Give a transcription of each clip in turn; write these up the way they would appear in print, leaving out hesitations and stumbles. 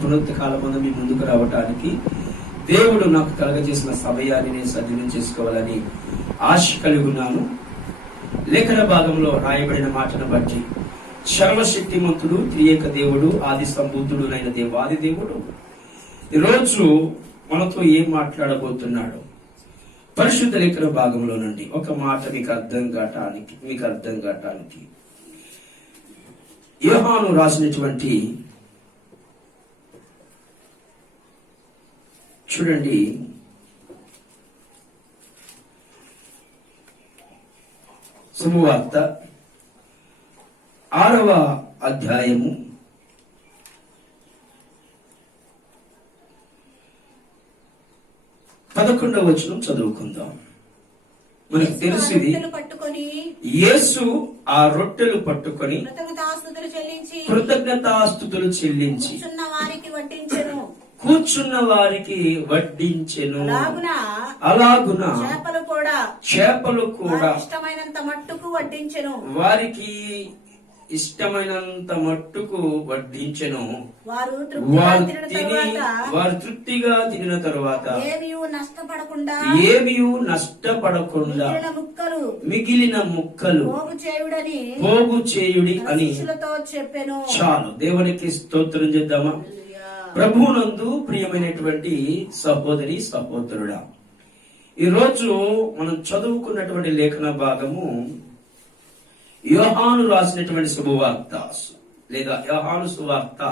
పునరుద్ధ కాలమందు మీ ముందుకు రావటానికి దేవుడు నాకు కలగజేసిన సమయాన్ని నేను సద్వినియోగం చేసుకోవాలని ఆశ కలిగి ఉన్నాను. లేఖన భాగంలో రాయబడిన మాటను బట్టి సర్వశక్తిమంతుడు త్రియేక దేవుడు ఆది సంబుద్ధుడు అయిన దేవాది దేవుడు ఈరోజు మనతో ఏం మాట్లాడబోతున్నాడు? పరిశుద్ధ లేఖన భాగంలో నుండి ఒక మాట మీకు అర్థం కావటానికి యోహాను రాసినటువంటి చూడండి, శుభవార్త 6వ అధ్యాయము 11వ వచనం చదువుకుందాం. మనకు తెలిసింది, యేసు ఆ రొట్టెలు పట్టుకొని కృతజ్ఞతాస్తుతులు చెల్లించి కూర్చున్న వారికి వడ్డించెను. అలాగున చేపలు కూడా ఇష్టమైనంత మట్టుకు వడ్డించెను. వారికి ఇష్టమైనంత మట్టుకు వడ్డించెను. వారు తృప్తిగా తినిన తరువాత ఏమీ నష్టపడకుండా మిగిలిన ముక్కలు పోగు చేయుడి అని చెప్పెను. చాలు. దేవునికి స్తోత్రం చేద్దామా? ప్రభువునందు ప్రియమైనటువంటి సహోదరి సహోదరుడా, ఈరోజు మనం చదువుకున్నటువంటి లేఖన భాగము యోహాను రాసినటువంటి శుభవార్త లేదా యోహాను సువార్త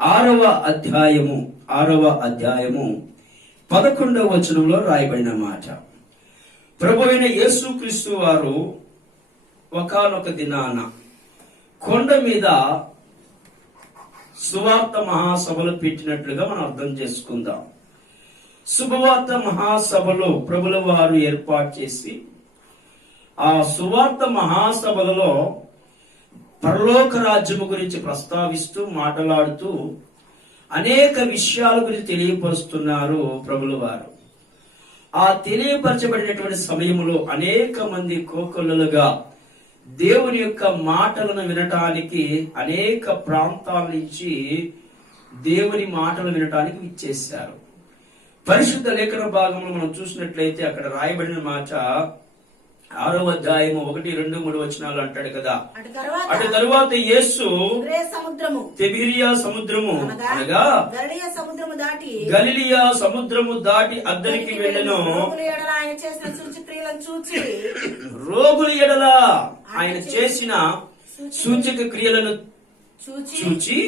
6వ అధ్యాయము 11వ వచనంలో రాయబడిన మాట. ప్రభువైన యేసుక్రీస్తు వారు ఒకానొక దినాన కొండ మీద సువార్త మహాసభలు పెట్టినట్లుగా మనం అర్థం చేసుకుందాం. శుభవార్త మహాసభలో ప్రభుల వారు ఏర్పాటు చేసి ఆ సువార్త మహాసభలలో పరలోక రాజ్యము గురించి ప్రస్తావిస్తూ మాట్లాడుతూ అనేక విషయాల గురించి తెలియపరుస్తున్నారు ప్రభుల వారు. ఆ తెలియపరచబడినటువంటి సమయంలో అనేక మంది కోకొల్లలుగా దేవుని యొక్క మాటలను వినటానికి అనేక ప్రాంతాల నుంచి దేవుని మాటలు వినటానికి విచ్చేశారు. పరిశుద్ధ లేఖన భాగంలో మనం చూసినట్లయితే అక్కడ రాయబడిన మాట 6వ అధ్యాయము 1, 2, 3 వచనాలు అంటాడు కదా. అటు తరువాత యేసు తిబెరియా సముద్రము అనగా గలిలియా సముద్రము దాటి అద్దరికి వెళ్ళెను. రోగుల ఎడల ఆయన చేసిన సూచక క్రియలను చూచి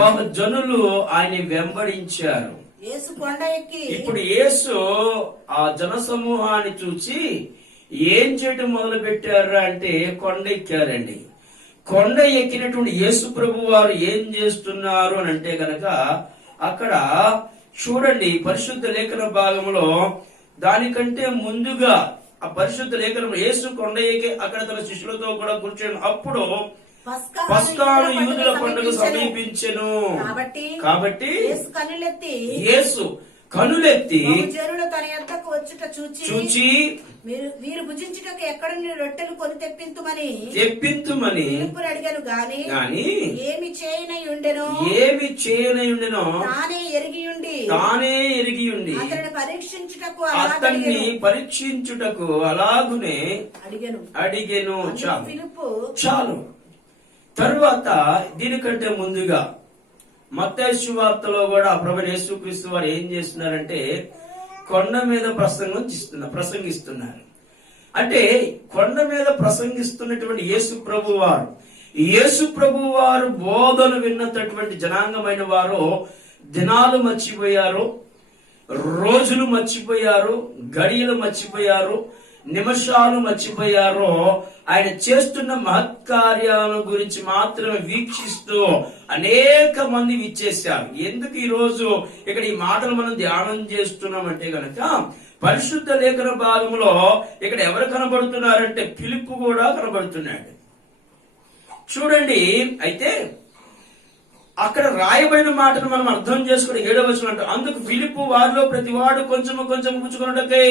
బహుజనులు ఆయన వెంబడించారు. ఇప్పుడు యేసు ఆ జన సమూహాన్ని చూచి ఏం చేయడం మొదలు పెట్టారు అంటే కొండ ఎక్కారండి. కొండ ఎక్కినటువంటి యేసు ప్రభు వారు ఏం చేస్తున్నారు అని అంటే గనక అక్కడ చూడండి, పరిశుద్ధ లేఖన భాగంలో దానికంటే ముందుగా ఆ పరిశుద్ధ లేఖనంలో యేసు కొండ ఎక్కి అక్కడ తన శిష్యులతో కూడా కూర్చొని అప్పుడు పస్కాను యూదుల పండుగ సమీపించెను. కాబట్టి యేసు కనులెత్తి తన యొద్దకు వచ్చుట చూచి వీరు భుజించుటకు ఎక్కడ రొట్టెలు కొని తెప్పింతుమని అడిగాను గాని ఏమి చేయనై ఉండెనో తానే ఎరిగి ఉండి అతన్ని పరీక్షించుటకు అలాగునే అడిగెను. చాలు. తరువాత దీనికంటే ముందుగా మత్తయి సువార్తలో కూడా ప్రభువైన యేసుక్రీస్తు వారు ఏం చేస్తున్నారంటే కొండ మీద ప్రసంగిస్తున్నారు. అంటే కొండ మీద ప్రసంగిస్తున్నటువంటి యేసు ప్రభు వారు బోధన విన్నటువంటి జనాంగమైన వారు దినాలు మర్చిపోయారు, రోజులు మర్చిపోయారు, గడియలు మర్చిపోయారు, నిమిషాలు మర్చిపోయారో ఆయన చేస్తున్న మహత్కార్యాలను గురించి మాత్రమే వీక్షిస్తూ అనేక మంది విచ్చేశారు. ఎందుకు ఈ రోజు ఇక్కడ ఈ మాటలు మనం ధ్యానం చేస్తున్నామంటే గనక పరిశుద్ధ లేఖన భాగంలో ఇక్కడ ఎవరు కనబడుతున్నారంటే ఫిలిప్పు కూడా కనబడుతున్నాడు. చూడండి, అయితే అక్కడ రాయబడిన మాటను మనం అర్థం చేసుకుని 7వ వచనం అంట, అందుకు ఫిలిప్పు వారిలో ప్రతివాడు కొంచెం పుచ్చుకున్నటకై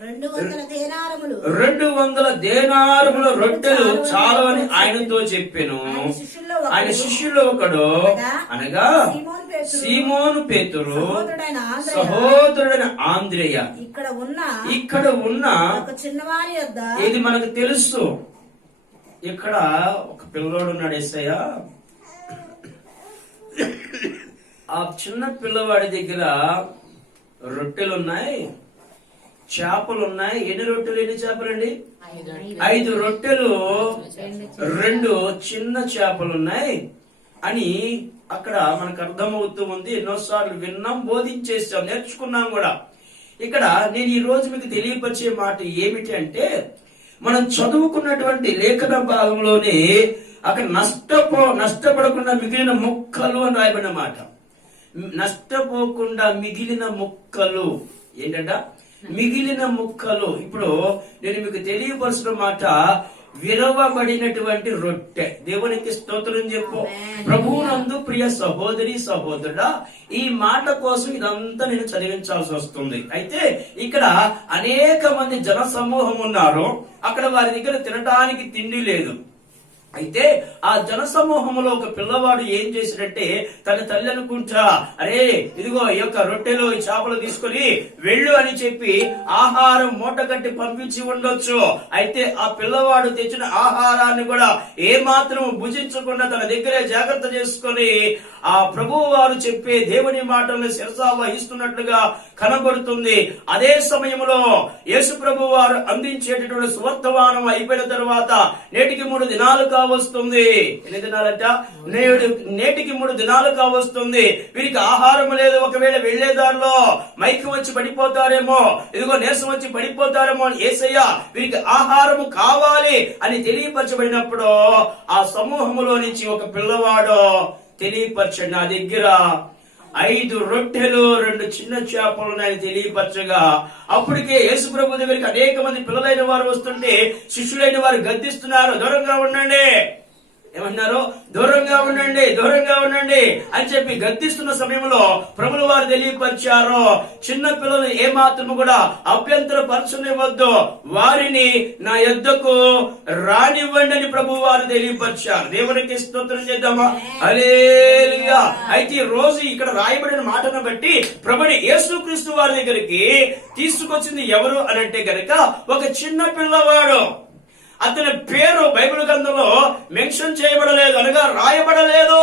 200 దేనారముల రొట్టెలు చాలవని ఆయనతో చెప్పెను. శిష్యుల్లో ఒకడు అనగా సీమోను పేతురు సహోదరుడైన ఆంద్రేయ ఇక్కడ ఉన్న ఒక చిన్నవారి వద్ద ఇది మనకు తెలుసు. ఇక్కడ ఒక పిల్లోడు ఉన్నాడు యేసయ్య. ఆ చిన్న పిల్లవాడి దగ్గర రొట్టెలు ఉన్నాయి, చేపలు ఉన్నాయి. ఎన్ని రొట్టెలు ఎన్ని చేపలండి? 5 రొట్టెలు 2 చిన్న చేపలు ఉన్నాయి అని అక్కడ మనకు అర్థమవుతూ ఉంది. ఎన్నోసార్లు విన్నాం, బోధించేసాం, నేర్చుకున్నాం కూడా. ఇక్కడ నేను ఈ రోజు మీకు తెలియపరిచే మాట ఏమిటి అంటే, మనం చదువుకున్నటువంటి లేఖన భాగంలోనే అక్కడ నష్టపడకుండా మిగిలిన ముక్కలు అని రాయబడిన మాట. నష్టపోకుండా మిగిలిన ముక్కలు ఏంటంట? మిగిలిన ముక్కలు. ఇప్పుడు నేను మీకు తెలియపరుచిన మాట విరవబడినటువంటి రొట్టె. దేవునికి స్తోత్రం చెప్పు. ప్రభువునందు ప్రియ సహోదరి సహోదరుడా, ఈ మాట కోసం ఇదంతా నేను చదివించాల్సి వస్తుంది. అయితే ఇక్కడ అనేక మంది జన సమూహం ఉన్నారు. అక్కడ వారి దగ్గర తినడానికి తిండి లేదు. అయితే ఆ జన సమూహంలో ఒక పిల్లవాడు ఏం చేశాడంటే, తన తల్లి అనుకుంటా, అరే ఇదిగో ఈ యొక్క రొట్టెలు ఈ చేపలు తీసుకొని వెళ్ళు అని చెప్పి ఆహారం మూట కట్టి పంపించి ఉండొచ్చు. అయితే ఆ పిల్లవాడు తెచ్చిన ఆహారాన్ని కూడా ఏ మాత్రం భుజించకుండా తన దగ్గరే జాగ్రత్త చేసుకొని ఆ ప్రభువు వారు చెప్పే దేవుని మాటలను శిరసా వహిస్తున్నట్లుగా కనబడుతుంది. అదే సమయంలో యేసు ప్రభు వారు అందించేటటువంటి సువర్తమానం అయిపోయిన తర్వాత నేటికి 3 దినాలు కావస్తుంది. ఎన్ని దినాలంట? నేటికి 3 దినాలు కావస్తుంది. వీరికి ఆహారం లేదు. ఒకవేళ వెళ్లేదారిలో మైకి వచ్చి పడిపోతారేమో, ఇదిగో నీరసం వచ్చి పడిపోతారేమో అని యేసయ్య వీరికి ఆహారము కావాలి అని తెలియపరచబడినప్పుడు ఆ సమూహములో నుంచి ఒక పిల్లవాడు తెలియపరచండి, నా దగ్గర 5 రొట్టెలు 2 చిన్న చేపలు ఉన్నాయని తెలియపరచగా, అప్పటికే యేసు ప్రభు దగ్గరికి అనేక మంది పిల్లలైన వారు వస్తుంటే శిష్యులైన వారు గద్దిస్తున్నారు, దూరంగా ఉండండి. ఏమన్నారు? దూరంగా ఉండండి, దూరంగా ఉండండి అని చెప్పి గద్దిస్తున్న సమయంలో ప్రభుల వారు తెలియపరిచారు, చిన్న పిల్లలు ఏమాత్రము కూడా అభ్యంతర పరచనివ్వద్దు, వారిని నా యొద్దకు రానివ్వండి అని ప్రభు వారు తెలియపరిచారు. దేవునికి స్తోత్రం చేద్దామా? హల్లెలూయా. అయితే ఈ రోజు ఇక్కడ రాయబడిన మాటను బట్టి ప్రభుని యేసుక్రీస్తు వారి దగ్గరికి తీసుకొచ్చింది ఎవరు అనంటే గనక ఒక చిన్న పిల్లవాడు. అతని పేరు బైబిల్ గ్రంథంలో మెన్షన్ చేయబడలేదు, అనగా రాయబడలేదు.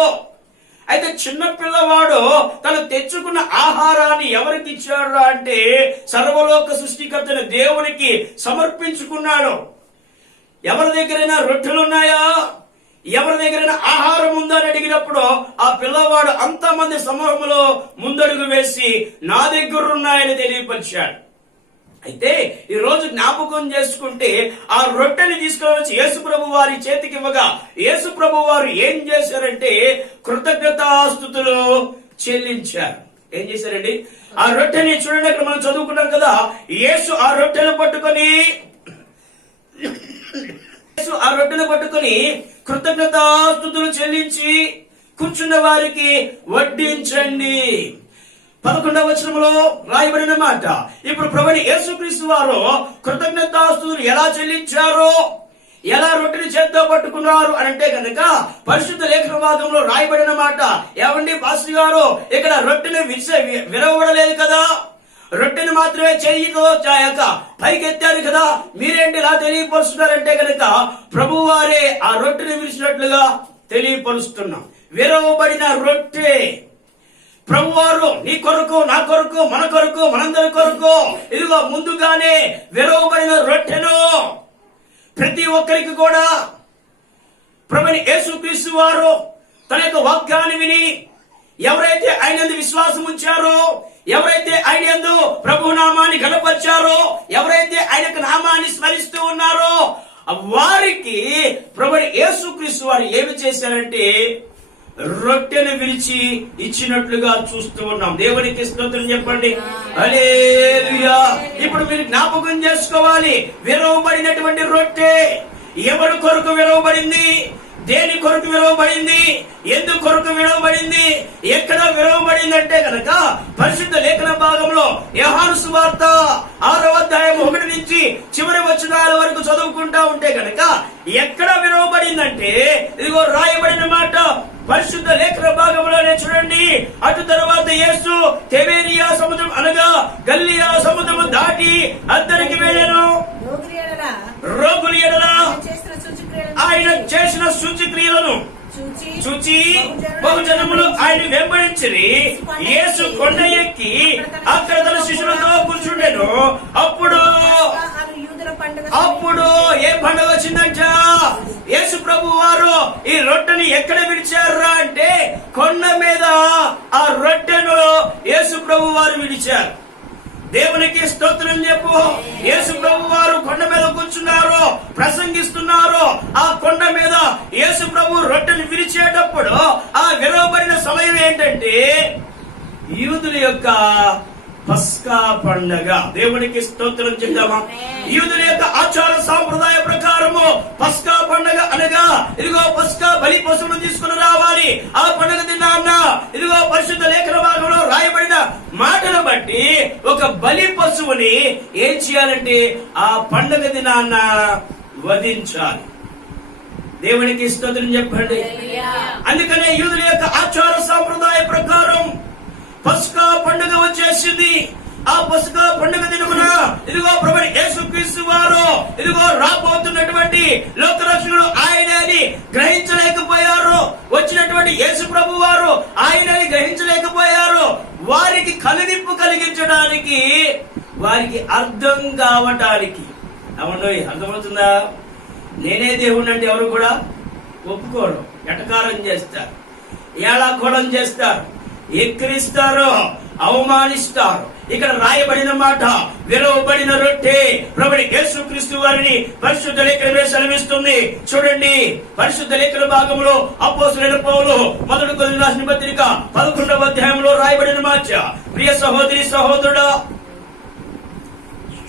అయితే చిన్న పిల్లవాడు తను తెచ్చుకున్న ఆహారాన్ని ఎవరికి ఇచ్చాడు అంటే సర్వలోక సృష్టికర్తైన దేవునికి సమర్పించుకున్నాడు. ఎవరి దగ్గరైనా రొట్టెలున్నాయా, ఎవరి దగ్గరైనా ఆహారం ఉందా అని అడిగినప్పుడు ఆ పిల్లవాడు అంతమంది సమూహంలో ముందడుగు వేసి నా దగ్గర ఉన్నాయని తెలియపరిచాడు. అయితే ఈ రోజు జ్ఞాపకం చేసుకుంటే ఆ రొట్టెని తీసుకొని వచ్చి యేసు ప్రభు వారి చేతికి ఇవ్వగా యేసు ప్రభు వారు ఏం చేశారంటే కృతజ్ఞతాస్తుతులు చెల్లించారు. ఏం చేశారండి? ఆ రొట్టెని చూడండి, అక్కడ మనం చదువుకున్నాం కదా, యేసు ఆ రొట్టెను పట్టుకొని కృతజ్ఞతాస్తుతులు చెల్లించి కూర్చున్న వారికి వడ్డించండి. 11వ వచనంలో రాయబడిన మాట. ఇప్పుడు ప్రభుని యేసుక్రీస్తు వారు కృతజ్ఞతాస్తుతులు ఎలా చెల్లించారో, ఎలా రొట్టెని చేత్తో పట్టుకున్నారు అనంటే కనుక పరిశుద్ధ లేఖన భాగంలో రాయబడిన మాట. ఏమండి పాస్టర్ గారు, ఇక్కడ రొట్టెని విరవబడలేదు కదా, రొట్టెని మాత్రమే చెయ్యితో పైకెత్తారు కదా, మీరేంటి ఇలా తెలియపరుస్తున్నారంటే కనుక ప్రభు వారే ఆ రొట్టెని విరిచినట్లుగా తెలియపరుస్తున్నాం. విరవబడిన రొట్టె ప్రభువారు నీ కొరకు, నా కొరకు, మన కొరకు, మనందరి కొరకు ఇదిగో ముందుగానే విరవబడిన రొట్టెను ప్రతి ఒక్కరికి కూడా ప్రభుని యేసుక్రీస్తు వారు తన యొక్క వాక్యాన్ని విని ఎవరైతే ఆయన యందు విశ్వాసం ఉంచారో, ఎవరైతే ఆయన యందు ప్రభు నామాన్ని ఘనపరిచారో, ఎవరైతే ఆయన యొక్క నామాన్ని స్మరిస్తూ ఉన్నారో వారికి ప్రభుని యేసుక్రీస్తు వారు ఏమి చేశారంటే రొట్టెను విరిచి ఇచ్చినట్లుగా చూస్తూ ఉన్నాం. దేవునికి స్తోత్రం చెప్పండి. హల్లెలూయా. ఇప్పుడు మీరు జ్ఞాపకం చేసుకోవాలి, విరవబడినటువంటి రొట్టె ఎవరి కొరకు విరవబడింది, దేని కొరకు విరవబడింది, ఎందుకు కొరకు విరవబడింది, ఎక్కడ విరవబడింది అంటే కనుక పరిశుద్ధ లేఖన భాగంలో యోహాను సువార్త 6వ అధ్యాయం 1 నుంచి చివరి వచనాల వరకు చదువుకుంటా ఉంటే గనక ఎక్కడ విరవబడిందంటే ఇదిగో రాయబడిన మాట పరిశుద్ధ లేఖన భాగంలోనే చూడండి. అటు తర్వాత యేసు తిబెరియా సముద్రం అనగా గలిలయ సముద్రం దాటి అద్దరికి వెళ్ళాను. రోగుల ఎడల ఆయన చేసిన సూచక్రియలను చూచి బహుజనములు ఆయన వెంబడించిరి. యేసు కొండ ఎక్కి అక్కడ తన శిష్యులతో కూర్చుండెను. అప్పుడు ఏ పండుగ వచ్చిందంట? యేసు ప్రభు వారు ఈ రొట్టెని ఎక్కడ విడిచారా అంటే కొండ మీద ఆ రొట్టెను యేసు ప్రభు వారు విడిచారు. దేవునికి స్తోత్రం చెప్పు. యేసు ప్రభు వారు కొండ మీద కూర్చున్నారు, ప్రసంగిస్తున్నారు. ఆ కొండ మీద యేసు ప్రభు రొట్టెను విరిచేటప్పుడు ఆ విరవబడిన సమయం ఏంటంటే యూదుల యొక్క పస్కా పండగ. దేవునికి స్తోత్రం చెప్తామా? యూదుల యొక్క ఆచార సాంప్రదాయ ప్రకారము పస్కా పండగ అనగా ఇదిగో పస్కా బలి పశువును తీసుకుని రావాలి. ఆ పండగ దినాన్న ఇదిగో పరిశుద్ధ లేఖన భాగంలో రాయబడిన మాటను బట్టి ఒక బలి పశువుని ఏం చేయాలంటే ఆ పండగ దినాన్న వధించాలి. దేవునికి స్తోత్రం చెప్పండి. అందుకనే యూదుల యొక్క ఆచార సాంప్రదాయ ప్రకారం పస్కా పండుగ వచ్చేసింది. ఆ పస్కా పండుగ దినమున ఇదిగో ప్రభువు యేసుక్రీస్తు వారు ఇదిగో రాబోతున్నటువంటి లోకరక్షకుడు ఆయనని గ్రహించలేకపోయారు. వచ్చినటువంటి యేసు ప్రభు వారు ఆయనని గ్రహించలేకపోయారు. వారికి కనువిప్పు కలిగించడానికి, వారికి అర్థం కావటానికి. అవును, అర్థమవుతుందా? నేనే దేవుణ్ణి అంటే ఎవరు కూడా ఒప్పుకోరు, ఎటకారం చేస్తారు, ఏళాకోళం చేస్తారు, ఎక్కిరిస్తారు, అవమానిస్తారు. ఇక్కడ రాయబడిన మాట విరవబడిన రొట్టె ప్రభువు యేసుక్రీస్తు వారిని పరిశుద్ధ లేఖనమే సెలవిస్తుంది. చూడండి, పరిశుద్ధ లేఖన భాగంలో అపోస్తలుడైన పౌలు మొదటి కొరింథీయులకు రాసిన పత్రిక 11వ అధ్యాయంలో రాయబడిన మాట. ప్రియ సహోదరి సహోదరుడా,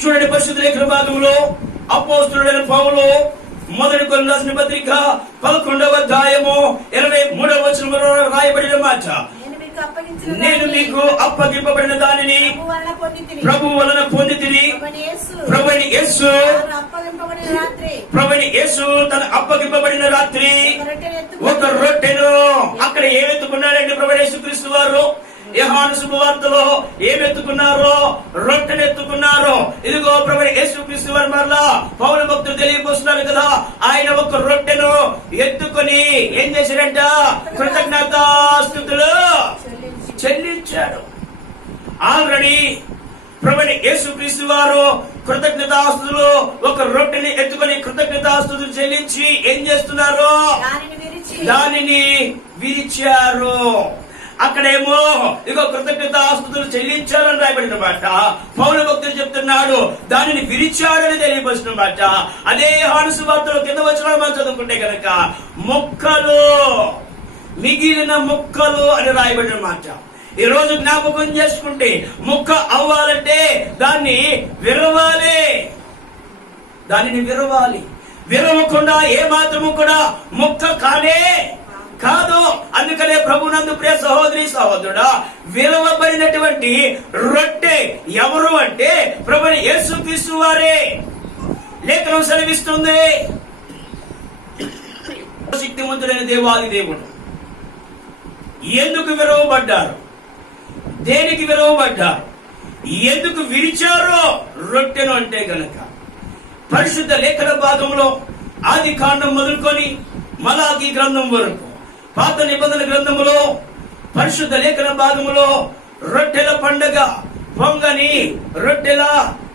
చూడండి, పరిశుద్ధ లేఖన భాగంలో అపోస్తలుడైన పౌలు మొదటి కొరింథీయులకు రాసిన పత్రిక 11వ అధ్యాయము 23వ వచనంలో రాయబడిన మాట. నేను మీకు అప్పగింపబడిన దానిని ప్రభు వలన పొందితిని. ప్రభువైన యేసు తన అప్పగింపబడిన రాత్రి ఒక రొట్టెను అక్కడ ఏమెత్తుకున్నాడండి ప్రభువైన యేసుక్రీస్తు వారు? యోహాను శుభవార్తలో ఏమెత్తుకున్నారో? రొట్టెను ఎత్తుకున్నారు. ఇదిగో ప్రభువైన యేసుక్రీస్తు వారు మరలా పౌలు భక్తులు తెలియపోస్తున్నారు కదా, ఆయన ఒక రొట్టెను ఎత్తుకొని ఏం చేశాడంట? కృతజ్ఞతాస్తుతులు చెల్లించాడు. ఆల్రెడీ ప్రభువైన యేసుక్రీస్తు వారు కృతజ్ఞతాస్తుతులు ఒక రొట్టెని ఎత్తుకొని కృతజ్ఞతాస్తుతులు చెల్లించి ఏం చేస్తున్నారు? దానిని విరిచారు. అక్కడేమో ఇగో కృతజ్ఞతాస్తుతులు చెల్లించాలని రాయబడిన మాట. పౌలు భక్తులు చెప్తున్నాడు దానిని విరిచాడని తెలియపరిచిన మాట. అదే యోహాను సువార్తలో కింద వచ్చిన మనం చదువుకుంటే కనుక ముక్కలు, మిగిలిన ముక్కలు అని రాయబడిన మాట. ఈ రోజు జ్ఞాపకం చేసుకుంటే ముక్క అవ్వాలంటే దాన్ని విరవాలి, దానిని విరవాలి. విరవకుండా ఏ మాత్రము కూడా ముక్క కానే కాదు. అందుకనే ప్రభునందు ప్రియ సహోదరి సహోదరుడా, విరవబడినటువంటి రొట్టె ఎవరు అంటే ప్రభువైన యేసుక్రీస్తు వారే. లేఖనం సెలవిస్తుంది, శక్తివంతుడైన దేవాది దేవుడు. ఎందుకు విరవబడ్డారు? దేనికి విరవబడ్డారు? ఎందుకు విరిచారో రొట్టెను అంటే గనక పరిశుద్ధ లేఖన భాగంలో ఆది కాండం మొదలుకొని మలాకీ గ్రంథం వరకు పాత నిబంధన గ్రంథములో పరిశుద్ధ లేఖన భాగములో రొట్టెల పండగ, పొంగని రొట్టెల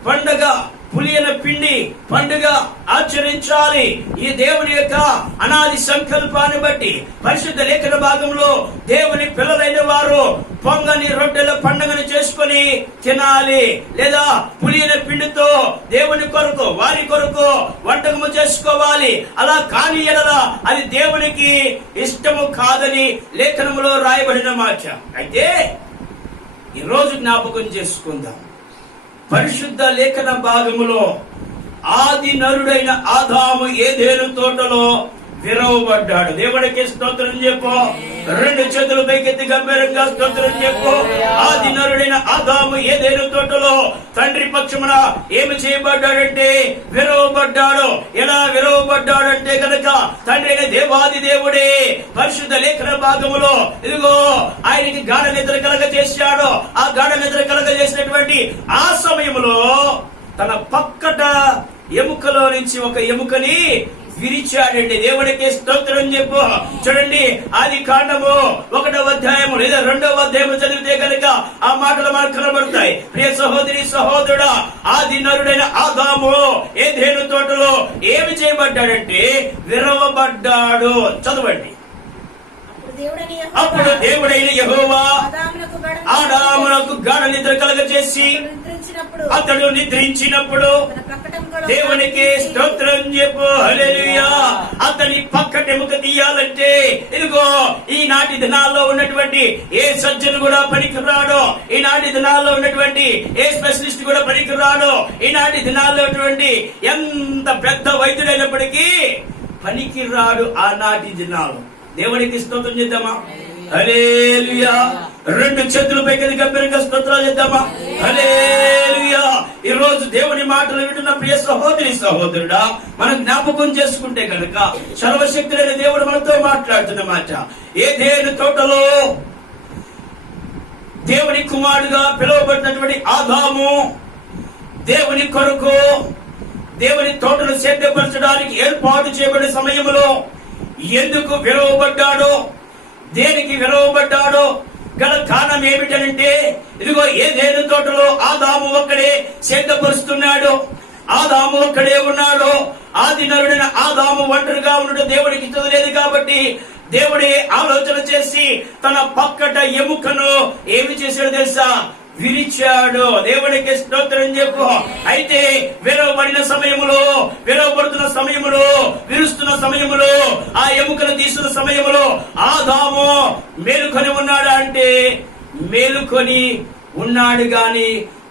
పండగ, పులియన పిండి పండుగ ఆచరించాలి. ఈ దేవుని యొక్క అనాది సంకల్పాన్ని బట్టి పరిశుద్ధ లేఖన భాగంలో దేవుని పిల్లలైన వారు పొంగని రొట్టెల పండుగను చేసుకొని తినాలి. లేదా పులియన పిండితో దేవుని కొరకు, వారి కొరకు వంటకము చేసుకోవాలి. అలా కాని ఎడల అది దేవునికి ఇష్టము కాదని లేఖనములో రాయబడిన మాట. అయితే ఈరోజు జ్ఞాపకం చేసుకుందాం, పరిశుద్ధ లేఖన భాగములో ఆది నరుడైన ఆదాము ఏదేను తోటలో విరవబడ్డాడు. దేవుడికి స్తోత్రం చెప్పు. రెండు చేతులు పైకెత్తి గంభీరంగా స్తోత్రం చెప్పు. ఆది నరుడైన ఆదాము ఏదైనా తోటలో తండ్రి పక్షమున ఏమి చేయబడ్డాడంటే విరవబడ్డాడు. ఎలా విరవబడ్డాడంటే కనుక తండ్రి అయిన దేవాది దేవుడే పరిశుద్ధ లేఖన భాగములో ఇదిగో ఆయనకి గాఢ నిద్ర కలగ చేశాడు. ఆ గాఢ నిద్ర కలగ చేసినటువంటి ఆ సమయంలో తన పక్కట ఎముకలో నుంచి ఒక ఎముకని విరిచాడండి. దేవుడికి స్తోత్రం చెప్పు. చూడండి, ఆది కాండము 1వ అధ్యాయము లేదా 2వ అధ్యాయము చదివితే కనుక ఆ మాటలు మనకు కనబడతాయి. ప్రియ సహోదరి సహోదరుడా, ఆది నరుడైన ఆదాము ఏదెను తోటలో ఏమి చేయబడ్డాడంటే విరవబడ్డాడు. చదవండి. అప్పుడు దేవుడైన యెహోవా ఆదామునకు గాఢ నిద్ర కలగజేసి అతడు నిద్రించినప్పుడు దేవునికి స్తోత్రం చెప్పు. హల్లెలూయా. అతని పక్కటెముక తీయాలంటే ఇదిగో ఈనాటి దినాల్లో ఉన్నటువంటి ఏ సర్జన్ కూడా పనికిరాడు. ఈనాటి దినాల్లో ఉన్నటువంటి ఏ స్పెషలిస్ట్ కూడా పనికిరాడు. ఈనాటి దినాల్లో ఉన్నటువంటి ఎంత పెద్ద వైద్యుడైనప్పటికీ పనికిరాడు ఆనాటి దినాలు. దేవునికి స్తోత్రం చేద్దామా? హల్లెలూయా. రెండు చేతుల పైకి గంభీరంగా స్తోత్రాలు చేద్దామా? హల్లెలూయా. ఈ రోజు దేవుని మాటలు వింటున్న ప్రియ సహోదరి సహోదరుడా, మనం జ్ఞాపకం చేసుకుంటే కనుక సర్వశక్తులైన దేవుడు మనతో మాట్లాడుతున్న మాట, ఏదెను తోటలో దేవుని కుమారుడుగా పిలువబడినటువంటి ఆదాము దేవుని కొరకు దేవుని తోటను సిద్ధపరచడానికి ఏర్పాటు చేయబడిన సమయంలో ఎందుకు విరవబడ్డాడో, దేనికి విరవబడ్డాడో గల కారణం ఏమిటంటే ఇదిగో ఏదెను తోటలో ఆదాము ఒక్కడే సిద్ధపరుస్తున్నాడు. ఆదాము ఒక్కడే ఉన్నాడు. ఆది నరుడైన ఆదాము ఒంటరిగా ఉండడం దేవుడికి ఇష్టం లేదు కాబట్టి దేవుడే ఆలోచన చేసి తన పక్కట ఎముకను ఏమి చేశాడు తెలుసా? విరిచాడు. దేవుడికి స్తోత్రం చెప్పు. అయితే విరవబడిన సమయములో, విరవబడుతున్న సమయములో, విరుస్తున్న సమయములో, ఆ ఎముకను తీస్తున్న సమయములో ఆదాము మేలుకొని ఉన్నాడా అంటే మేలుకొని ఉన్నాడు గాని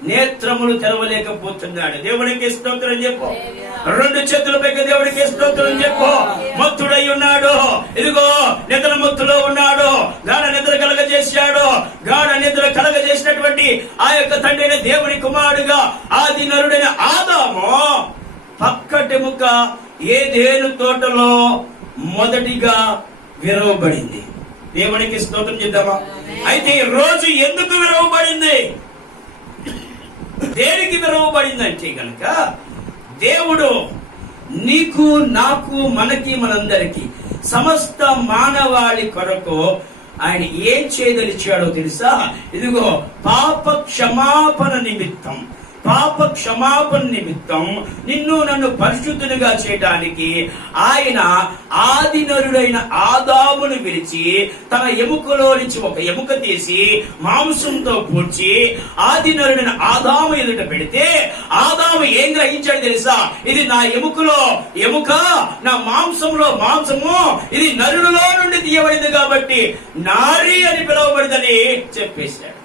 నేత్రములు తెరవలేకపోతున్నాడు. దేవుడికి స్తోత్రం చెప్పు. రెండు చేతులపైకి దేవుడికి స్తోత్రం చెప్పు. మత్తుడై ఉన్నాడు. ఇదిగో నిద్ర మత్తులో ఉన్నాడు. గాఢ నిద్ర కలగజేశాడు. గాఢ నిద్ర కలగజేసినటువంటి ఆ యొక్క తండ్రి అయిన దేవుని కుమారుడుగా ఆది నరుడైన ఆదాము పక్కటెముక ఏదెను తోటలో మొదటిగా విరవబడింది. దేవునికి స్తోత్రం చేద్దామా? అయితే ఈ రోజు ఎందుకు విరవబడింది? దేనికి విరవబడిందంటే గనక దేవుడు నీకు, నాకు, మనకి, మనందరికి, సమస్త మానవాళి కొరకు ఆయన ఏం చేయదలిచాడో తెలుసా? ఇదిగో పాప క్షమాపణ నిమిత్తం, పాప క్షమాపణ నిమిత్తం నిన్ను నన్ను పరిశుద్ధునిగా చేయడానికి ఆయన ఆది నరుడైన ఆదామును విరిచి తన ఎముకలో నుంచి ఒక ఎముక తీసి మాంసంతో పూడ్చి ఆది నరుడైన ఆదాము ఎదుట పెడితే ఆదాము ఏం గ్రహించాడు తెలుసా? ఇది నా ఎముకలో ఎముక, నా మాంసంలో మాంసము, ఇది నరుడిలో నుండి తీయబడింది కాబట్టి నారి అని పిలువబడిందని చెప్పేశాడు.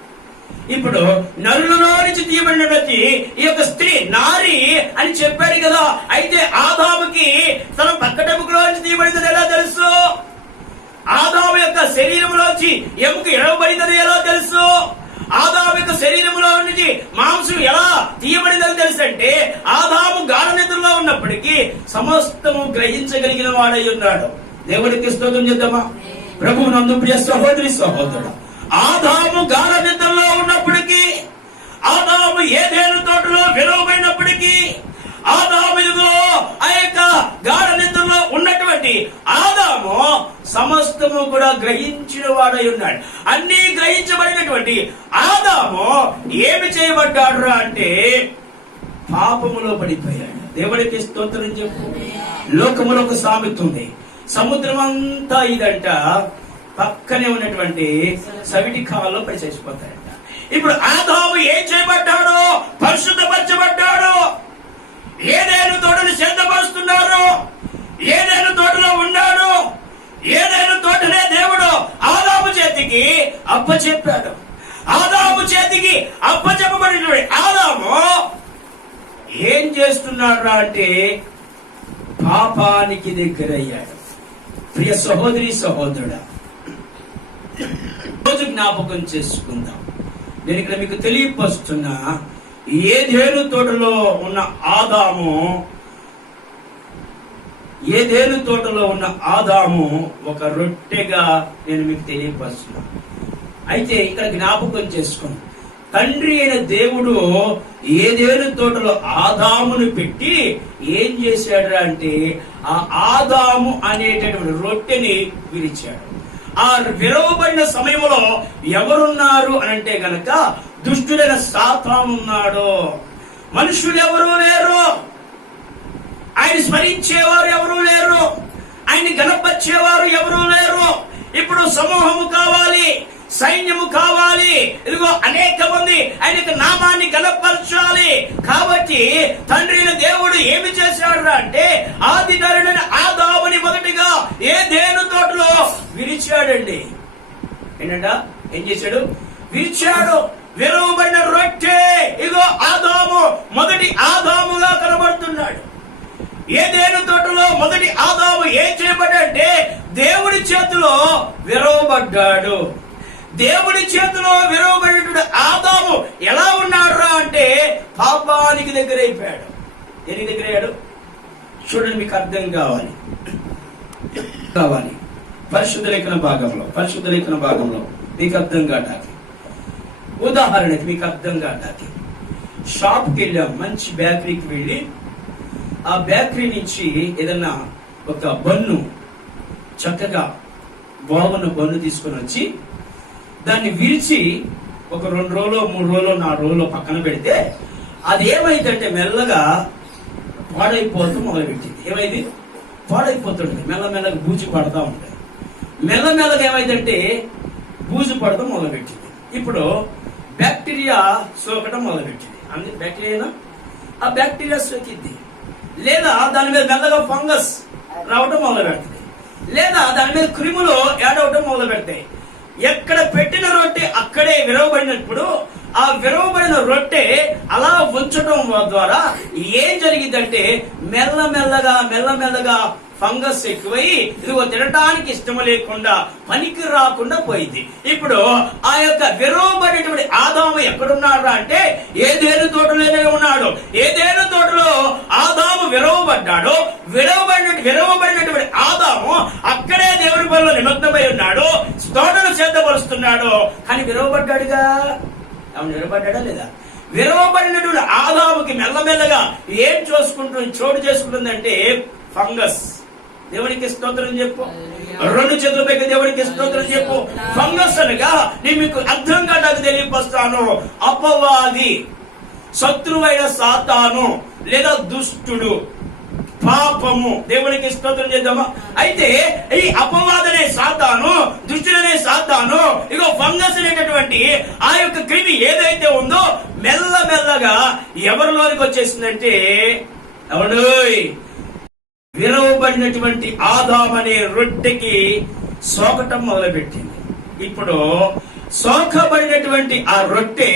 ఇప్పుడు నరులలో నుంచి తీయబడినటువంటి ఈ యొక్క స్త్రీ నారి అని చెప్పాడు కదా. అయితే ఆదాముకి తన పక్కటెముకలో నుంచి తీయబడిందని ఎలా తెలుసు? ఆదాము యొక్క శరీరంలోంచి ఎముక ఎడవబడిందని ఎలా తెలుసు? ఆదాము యొక్క శరీరంలో నుంచి మాంసం ఎలా తీయబడిందని తెలుసు అంటే ఆదాము గాఢ నిద్రలో ఉన్నప్పటికీ సమస్తము గ్రహించగలిగిన వాడై ఉన్నాడు. దేవుడికి స్తోత్రం చేద్దామా? ప్రభువు నందు ప్రియ సహోదరి సహోదరుడు, ఆదాము గాఢ నిద్రలో ఉన్నప్పటికీ, ఆదాము ఏదెను తోటలో విరవబడినప్పటికీ, ఆదాము ఆ యొక్క గాఢ నిద్రలో ఉన్నటువంటి ఆదాము సమస్తము కూడా గ్రహించిన వాడై ఉన్నాడు. అన్ని గ్రహించబడినటువంటి ఆదాము ఏమి చేయబడ్డాడు అంటే పాపములో పడిపోయాడు. దేవుడికి స్తోత్రం చెప్పు. లోకములో ఒక సామెత ఉంది, సముద్రం అంతా ఇదంట, పక్కనే ఉన్నటువంటి సవిటి కాలంలో పడి చచ్చిపోతాడంట. ఇప్పుడు ఆదాము ఏం చేయబడ్డాడు? పరిశుద్ధపరచబడ్డాడు. ఏదైనా తోటను సిద్ధపరుస్తున్నారు. ఏదైనా తోటలో ఉన్నాడు. ఏదైనా తోటనే దేవుడు ఆదాము చేతికి అప్పచెప్పాడు. ఆదాము చేతికి అప్పచెప్పబడిన ఆదాము ఏం చేస్తున్నాడు అంటే పాపానికి దగ్గరయ్యాడు. ప్రియ సహోదరి సహోదరుడా, రోజు జ్ఞాపకం చేసుకుందాం. నేను ఇక్కడ మీకు తెలియపరుస్తున్నా, ఏదెను తోటలో ఉన్న ఆదాము ఒక రొట్టెగా నేను మీకు తెలియపరుస్తున్నా. అయితే ఇక్కడ జ్ఞాపకం చేసుకోండి, తండ్రి అయిన దేవుడు ఏదెను తోటలో ఆదామును పెట్టి ఏం చేశాడు అంటే ఆ ఆదాము అనేటటువంటి రొట్టెని విరిచాడు. ఆ విరవబడిన సమయంలో ఎవరున్నారు అనంటే గనక దుష్టుడైన సాతాను ఉన్నాడు. మనుషులు ఎవరూ లేరు, ఆయన స్మరించేవారు ఎవరూ లేరు, ఆయన్ని గణపరిచేవారు ఎవరూ లేరు. ఇప్పుడు సమూహము కావాలి, సైన్యము కావాలి, ఇదిగో అనేక మంది ఆయనకు నామాన్ని గణపరచాలి. కాబట్టి తండ్రి దేవుడు ఏమి చేశాడు అంటే ఆది నరుడైన ఆదాముని మొదటిగా ఏదెను తోటలో విరిచాడండి. ఏంటంట ఏం చేశాడు? విరిచాడు. విరవబడిన రొట్టె, ఇదిగో ఆదాము మొదటి ఆదాముగా కనబడుతున్నాడు. ఏదెను తోటలో మొదటి ఆదాము ఏం చేయబడ్డంటే దేవుడి చేతిలో విరవబడ్డాడు. దేవుడి చేతిలో విరవబడినటువంటి ఆదాము ఎలా ఉన్నాడు అంటే పాపానికి దగ్గరైపోయాడు. దేనికి దగ్గరయ్యాడు చూడండి, మీకు అర్థం కావాలి. పరిశుద్ధ లేఖన భాగంలో మీకు అర్థం కాటాకి, ఉదాహరణకి మీకు అర్థం కాటాకి, షాప్కి వెళ్ళాం, మంచి బేకరీకి వెళ్ళి ఆ బేకరీ నుంచి ఏదన్నా ఒక బన్ను, చక్కగా బాగున్న బన్ను తీసుకొని వచ్చి దాన్ని విరిచి ఒక 2 రోజులు 3 రోజులు 4 రోజులు పక్కన పెడితే అది ఏమైందంటే మెల్లగా పాడైపోతూ మొదలుపెట్టింది. ఏమైంది? పాడైపోతుంది. మెల్లమెల్లగా బూజు పడతా ఉంటాయి. మెల్లమెల్లగా ఏమైందంటే బూజు పడతా మొదలుపెట్టింది. ఇప్పుడు బ్యాక్టీరియా సోకటం మొదలుపెట్టింది. అందుకే బ్యాక్టీరియా ఆ బ్యాక్టీరియా సోకిద్ది, లేదా దాని మీద మెల్లగా ఫంగస్ రావటం మొదలు పెడుతుంది, లేదా దాని మీద క్రిములు ఏడవటం మొదలు పెడతాయి. ఎక్కడ పెట్టిన రొట్టె అక్కడే విరవబడినప్పుడు ఆ విరవబడిన రొట్టె అలా ఉంచడం ద్వారా ఏం జరిగిందంటే మెల్లమెల్లగా ఫంగస్ ఎక్కువై ఇదిగో తినటానికి ఇష్టం లేకుండా పనికి రాకుండా పోయింది. ఇప్పుడు ఆ యొక్క విరవబడినటువంటి ఆదాము ఎక్కడున్నాడు అంటే ఏదెను తోటలోనే ఉన్నాడు. ఏదెను తోటలో ఆదాము విరవబడ్డాడు. విరవబడినటువంటి ఆదాము అక్కడే దేవుడి పనిలో నిమగ్నమై ఉన్నాడు, తోటను సిద్ధపరుస్తున్నాడు. కానీ విరవబడ్డాడుగా, అవును విరవబడ్డా లేదా? విరవబడినటువంటి ఆదాముకి మెల్లమెల్లగా ఏం చోటు చేసుకుంటుందంటే ఫంగస్. దేవునికి స్తోత్రం చెప్పు. 2 చేతుల పైకి దేవునికి స్తోత్రం చెప్పు. ఫంగస్ అనగా నేను మీకు అర్థంగా నాకు తెలియపరుస్తాను. అపవాది, శత్రువైన సాతాను లేదా దుష్టుడు, పాపము. దేవునికి స్తోత్రం చేద్దామా? అయితే ఈ అపవాదనే సాతాను, దుష్టుడనే సాతాను, ఇగో ఫంగస్ అనేటటువంటి ఆ యొక్క క్రిమి ఏదైతే ఉందో మెల్లమెల్లగా ఎవరిలోనికి వచ్చేసిందంటే ఎవడు విరవబడినటువంటి ఆదామనే రొట్టెకి సోకటం మొదలుపెట్టింది. ఇప్పుడు సోకబడినటువంటి ఆ రొట్టె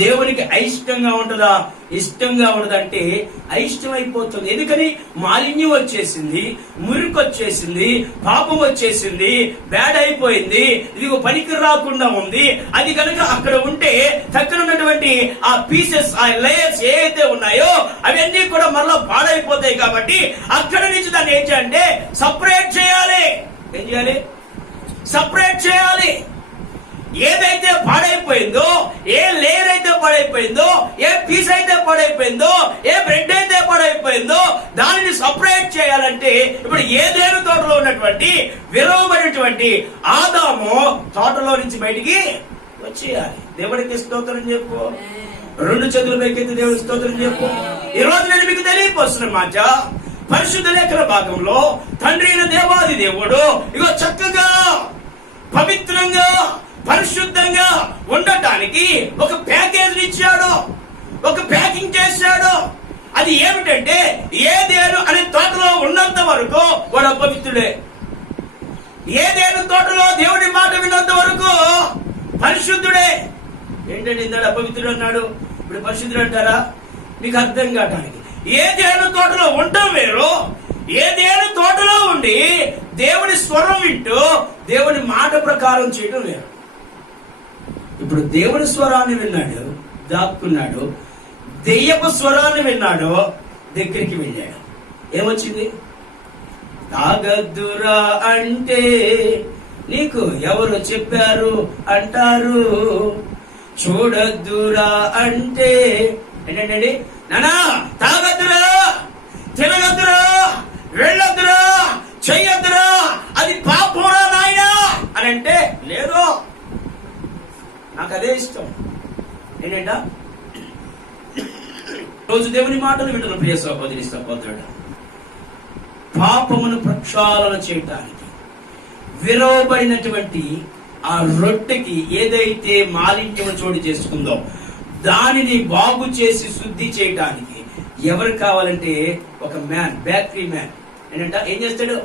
దేవునికి అయిష్టంగా ఉంటుందా? ఇష్టంగా ఉండదంటే అయిష్టమైపోతుంది. ఎందుకని? మాలిన్యం వచ్చేసింది, మురికి వచ్చేసింది, పాపం వచ్చేసింది, బ్యాడ్ అయిపోయింది, ఇదిగో పనికి రాకుండా ఉంది. అది కనుక అక్కడ ఉంటే చక్కన ఉన్నటువంటి ఆ పీసెస్, ఆ లేయర్స్ ఏవైతే ఉన్నాయో అవన్నీ కూడా మళ్ళా పాడైపోతాయి. కాబట్టి అక్కడ నుంచి దాన్ని ఏం చేయాలంటే సపరేట్ చేయాలి. ఏం చేయాలి? సపరేట్ చేయాలి. ఏదైతే పాడైపోయిందో, ఏ లేయర్ అయితే పాడైపోయిందో, ఏ పీస్ అయితే పాడైపోయిందో, ఏ బ్రెడ్ అయితే పాడైపోయిందో దానిని సపరేట్ చేయాలంటే ఇప్పుడు ఏదెను తోటలో ఉన్నటువంటి విరవబడినటువంటి ఆదాము తోటలో నుంచి బయటికి వచ్చేయాలి. దేవుడికి స్తోత్రం చెప్పు. 2 చేతుల పైకి దేవుడికి స్తోత్రం చెప్పు. ఈ రోజు నేను మీకు తెలియపరుస్తున్న మాట, పరిశుద్ధ లేఖన భాగంలో తండ్రి అయిన దేవాది దేవుడు ఇగో చక్కగా పవిత్రంగా పరిశుద్ధంగా ఉండటానికి ఒక ప్యాకేజ్ ఇచ్చాడు, ఒక ప్యాకింగ్ చేశాడు. అది ఏమిటంటే ఏదెను అనే తోటలో ఉన్నంత వరకు వాడు అపవిత్రుడే. ఏదెను తోటలో దేవుడి మాట విన్నంత వరకు పరిశుద్ధుడే. ఏంటంటే ఇందాడు అపవిత్రుడు అన్నాడు, ఇప్పుడు పరిశుద్ధుడు అంటారా? మీకు అర్థం కావటానికి ఏదెను తోటలో ఉండటం వేరు, ఏదేను తోటలో ఉండి దేవుని స్వరం వింటూ దేవుని మాట ప్రకారం చేయడం లేదు. ఇప్పుడు దేవుని స్వరాన్ని విన్నాడు, దాక్కున్నాడు. దెయ్యపు స్వరాన్ని విన్నాడు, దగ్గరికి వెళ్ళాడు. ఏమొచ్చింది? తాగద్దురా అంటే నీకు ఎవరు చెప్పారు అంటారు, చూడద్దురా అంటే ఏంటండి, నానా తాగద్దురా, తినగద్దురా, వెళ్ళొద్దురా, చెయ్యొద్దురా, అది పాపంరా నాయనా అని అంటే, లేదు నాకు అదే ఇష్టం. ఏంటంట, రోజు దేవుని మాటలు వింటున్న ప్రియ సహోదరి సహోదరుడు, పాపమును ప్రక్షాళన చేయటానికి విరవబడినటువంటి ఆ రొట్టెకి ఏదైతే మాలిన్యము చోటు చేసుకుందో దానిని బాగు చేసి శుద్ధి చేయటానికి ఎవరు కావాలంటే ఒక మ్యాన్, బేకరీ మ్యాన్. ఏంటంట, ఏం చేస్తాడు?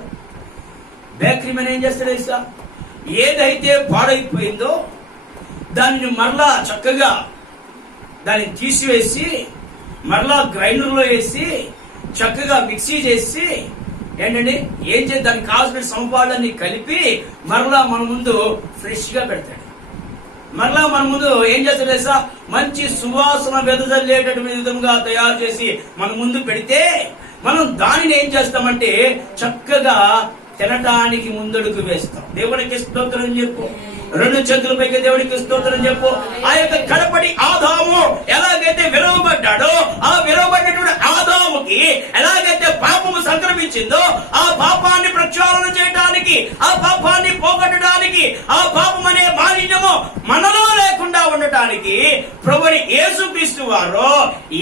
బేకరీ మ్యాన్ ఏం చేస్తాడు ఇస్తా, ఏదైతే పాడైపోయిందో దానిని మరలా చక్కగా దాన్ని తీసివేసి మరలా గ్రైండర్లో వేసి చక్కగా మిక్సీ చేసి ఏంటండి ఏం చేసి దానికి కావాల్సిన సమపాలన్నీ కలిపి మరలా మన ముందు ఫ్రెష్ గా పెడతాడు. మరలా మన ముందు ఏం చేస్తాడు తెలుసా, మంచి సువాసన వెదజల్లేటటువంటి విధంగా తయారు చేసి మన ముందు పెడితే మనం దానిని ఏం చేస్తామంటే చక్కగా తినటానికి ముందడుగు వేస్తాం. దేవునికి స్తోత్రం చెప్పు, రెండు చేతులపైకి దేవునికి స్తోత్రం చెప్పు. ఆ యొక్క కడపడి ఆదాము ఎలాగైతే విరవబడ్డాడో, ఆ విరవబడినటువంటి ఆదాముకి ఎలాగైతే పాపము సంక్రమించిందో, ఆ పాపాన్ని ప్రక్షాళన చేయడానికి, ఆ పాపాన్ని పోగొట్టడానికి, ఆ పాపం అనే మాలిన్యము మనలో లేకుండా ఉండటానికి ప్రభుని యేసుక్రీస్తు వారు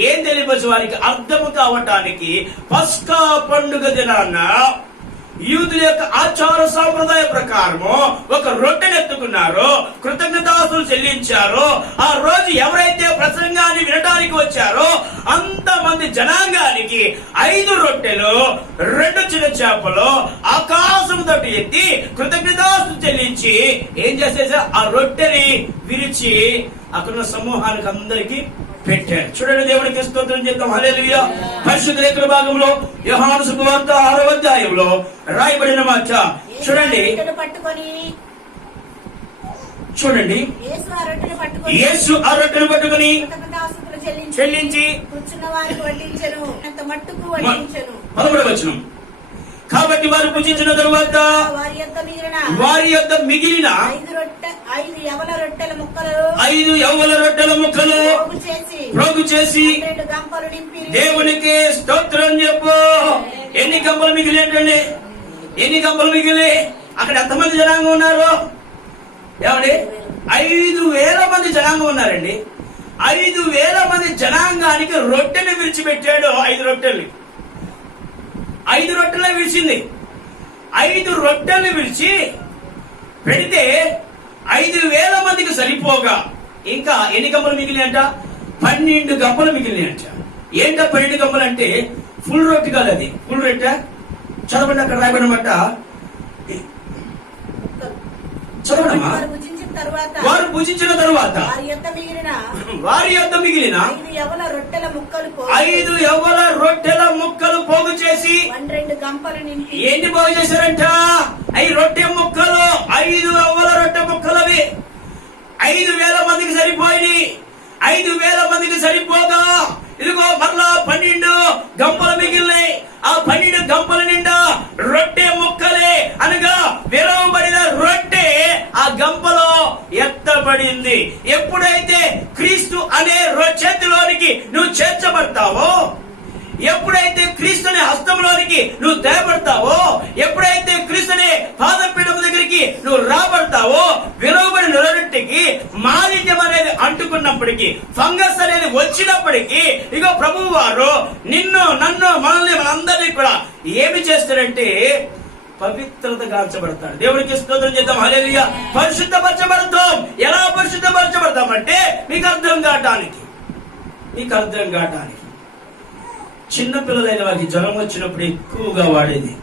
ఏం తెలియవచ్చు వారికి అర్థము కావటానికి పస్కా పండుగ దినాన యూదుల యొక్క ఆచార సాంప్రదాయ ప్రకారము ఒక రొట్టెను ఎత్తుకున్నారు, కృతజ్ఞతాస్తులు చెల్లించారు. ఆ రోజు ఎవరైతే ప్రసంగాన్ని వినడానికి వచ్చారో అంతమంది జనాంగానికి 5 రొట్టెలు 2 చిన్న చేపలు ఆకాశం తోటి ఎత్తి కృతజ్ఞతాస్తులు చెల్లించి ఏం చేసేసారు, ఆ రొట్టెని విరిచి అక్కడున్న సమూహానికి అందరికి పెట్టారు. చూడండి, దేవునికి స్తోత్రం చేద్దాం. హల్లెలూయా. పరిశుద్ధ లేఖన భాగంలో యోహాను శుభవార్త 6వ అధ్యాయంలో రాయబడిన మాట చూడండి. చూడండి, యేసు ఆ రొట్టెను పట్టుకొని చెల్లించి 11వ వచనం, కాబట్టి వారు భుజించిన తరువాత వారి యొక్క మిగిలిన 5 యవల రొట్టెల ముక్కలు ప్రోగు చేసి దేవునికి స్తోత్రం చెప్పు. ఎన్ని గంపలు మిగిలినట్టండి? ఎన్ని గంపలు మిగిలి? అక్కడ ఎంతమంది జనాంగం ఉన్నారు? ఏమండి, 5,000 మంది జనాంగం ఉన్నారండి. 5,000 మంది జనాంగానికి రొట్టెని విడిచిపెట్టాడు. 5 రొట్టెల్ని 5 రొట్టెలే విడిచింది. 5 రొట్టెల్ని విడిచి పెడితే 5,000 మందికి సరిపోగా ఇంకా ఎన్ని గంపలు మిగిలినాయంట? 12 గంపలు మిగిలినాయంట. ఏంట 12 గంపలు అంటే? ఫుల్ రొట్టె కాదు, అది ఫుల్ రొట్టె. చదవండి, అక్కడ రాయబడినమాట. చదవడమ్మా. వారు భుజించిన తరువాత వారి యొక్క మిగిలిన 5 యవల రొట్టెల ముక్కలు పోగు చేసి 12 గంపలు నింపి ఏంటి పోగు చేశారంట? 5 రొట్టె ముక్కలు, 5 యవల రొట్టె ముక్కలవి 5,000 మందికి సరిపోయి 5,000 మందికి సరిపోగా ఇదిగో మరలా 12 గంపలు మిగిలినాయి. ఆ 12 గంపల నిండా రొట్టె ముక్కలే, అనగా విరవబడిన రొట్టె ఆ గంపలో ఎత్తబడింది. ఎప్పుడైతే క్రీస్తు అనే చేతిలోనికి నువ్వు చేర్చబడతావో, ఎప్పుడైతే క్రీస్తుని హస్తంలోనికి నువ్వు తేబడతావో, ఎప్పుడైతే క్రీస్తుని పాదపీఠం దగ్గరికి నువ్వు రాబడతావో, విరవబడిన రొట్టెకి మాలిన్యం అనేది అంటుకున్నప్పటికీ, ఫంగస్ అనేది వచ్చినప్పటికీ, ఇగో ప్రభువు వారు నిన్ను, నన్ను, మనల్ని, మనందరినీ కూడా ఏమి చేస్తారంటే పవిత్రత గాంచబడతాడు. దేవునికి స్తోత్రం చేద్దాం. హల్లెలూయా. పరిశుద్ధపరచబడతాం. ఎలా పరిశుద్ధపరచబడతాం అంటే మీకు అర్థం కావటానికి చిన్న పిల్లలైన వారికి జ్వరం వచ్చినప్పుడు ఎక్కువగా వాడేది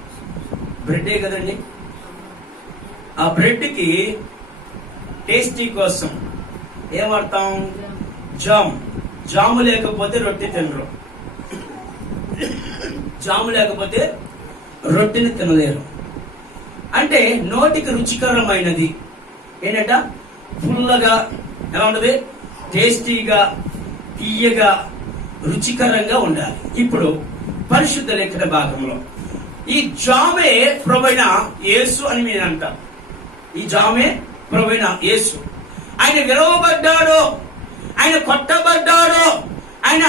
బ్రెడ్డే కదండి. ఆ బ్రెడ్ కి టేస్టీ కోసం ఏం వాడతాం? జాము లేకపోతే రొట్టె తినరు. జాము లేకపోతే రొట్టెని తినలేరు. అంటే నోటికి రుచికరమైనది ఏంటంట, పుల్లగా, ఎలా ఉంటది, టేస్టీగా, తీయగా, రుచికరంగా ఉండాలి. ఇప్పుడు పరిశుద్ధ లేఖన భాగంలో ఈ జామే ప్రభువైన యేసు అని నేను అంటాం. ఈ జామే ప్రభువైన యేసు. ఆయన విరవబడ్డాడు, ఆయన కొట్టబడ్డాడు, ఆయన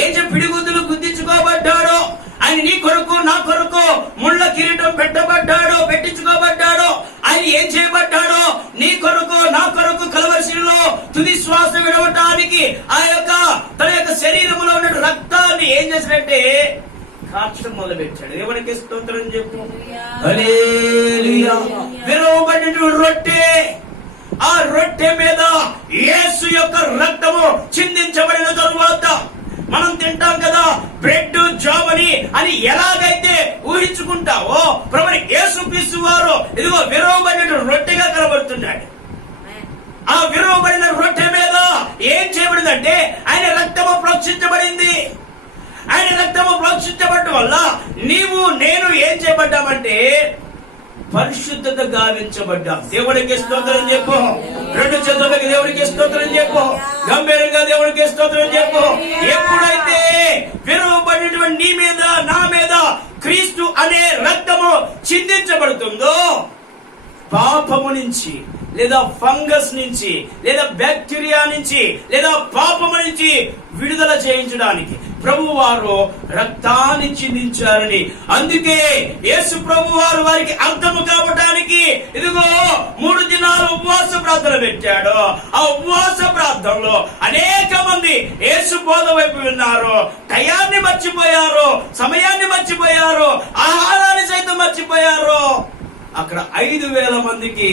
ఏజ పిడిగుద్దులు గుద్దించుకోబడ్డాడు, ఆయన నీ కొరకు నా కొరకు ముళ్ళ కిరీటం పెట్టించుకోబడ్డాడు. ఆయన ఏం చేయబడ్డాడో, నీ కొరకు నా కొరకు కలవరిశిలో తుది శ్వాస విడవటానికి ఆ యొక్క తన యొక్క శరీరంలో ఉన్న రక్తాన్ని ఏం చేశాడంటే కార్చడం మొదలు పెట్టాడు. ఎవరికి స్తోత్రం చెప్పు. హల్లెలూయా. విరవబడిన రొట్టె, ఆ రొట్టె మీద యేసు యొక్క రక్తము చిందించబడిన తరువాత మనం తింటాం కదా బ్రెడ్ జామని అని ఎలాగైతే ఊహించుకుంటావో ప్రభుని యేసుక్రీస్తు వారు ఇదిగో విరవబడిన రొట్టెగా కనబడుతున్నాడు. ఆ విరవబడిన రొట్టె మీద ఏం చేయబడిందంటే ఆయన రక్తము ప్రోక్షించబడింది. ఆయన రక్తము ప్రోక్షించబడటం వల్ల నీవు నేను ఏం చేయబడ్డామంటే పరిశుద్ధత గావించబడ్డాం. దేవుడికి స్తోత్రం చెప్పు. రెండు చేతులకి దేవుడికి స్తోత్రం చెప్పు. గంభీరంగా దేవుడికి స్తోత్రం చెప్పు. ఎప్పుడైతే విరవబడినటువంటి నీ మీద నా మీద క్రీస్తు అనే రక్తము చిందించబడుతుందో పాపము నుంచి లేదా ఫంగస్ నుంచి లేదా బ్యాక్టీరియా నుంచి లేదా పాపము నుంచి విడుదల చేయించడానికి ప్రభు వారు రక్తాన్ని చిందించారని, అందుకే యేసు ప్రభు వారు వారికి అర్థము కావటానికి ఇదిగో 3 దినాలు ఉపవాస ప్రార్థన పెట్టాడు. ఆ ఉపవాస ప్రార్థనలో అనేక మంది యేసు బోధ వైపు విన్నారు, టయాన్ని మర్చిపోయారు, సమయాన్ని మర్చిపోయారు, ఆహారాన్ని సైతం మర్చిపోయారు. అక్కడ 5,000 మందికి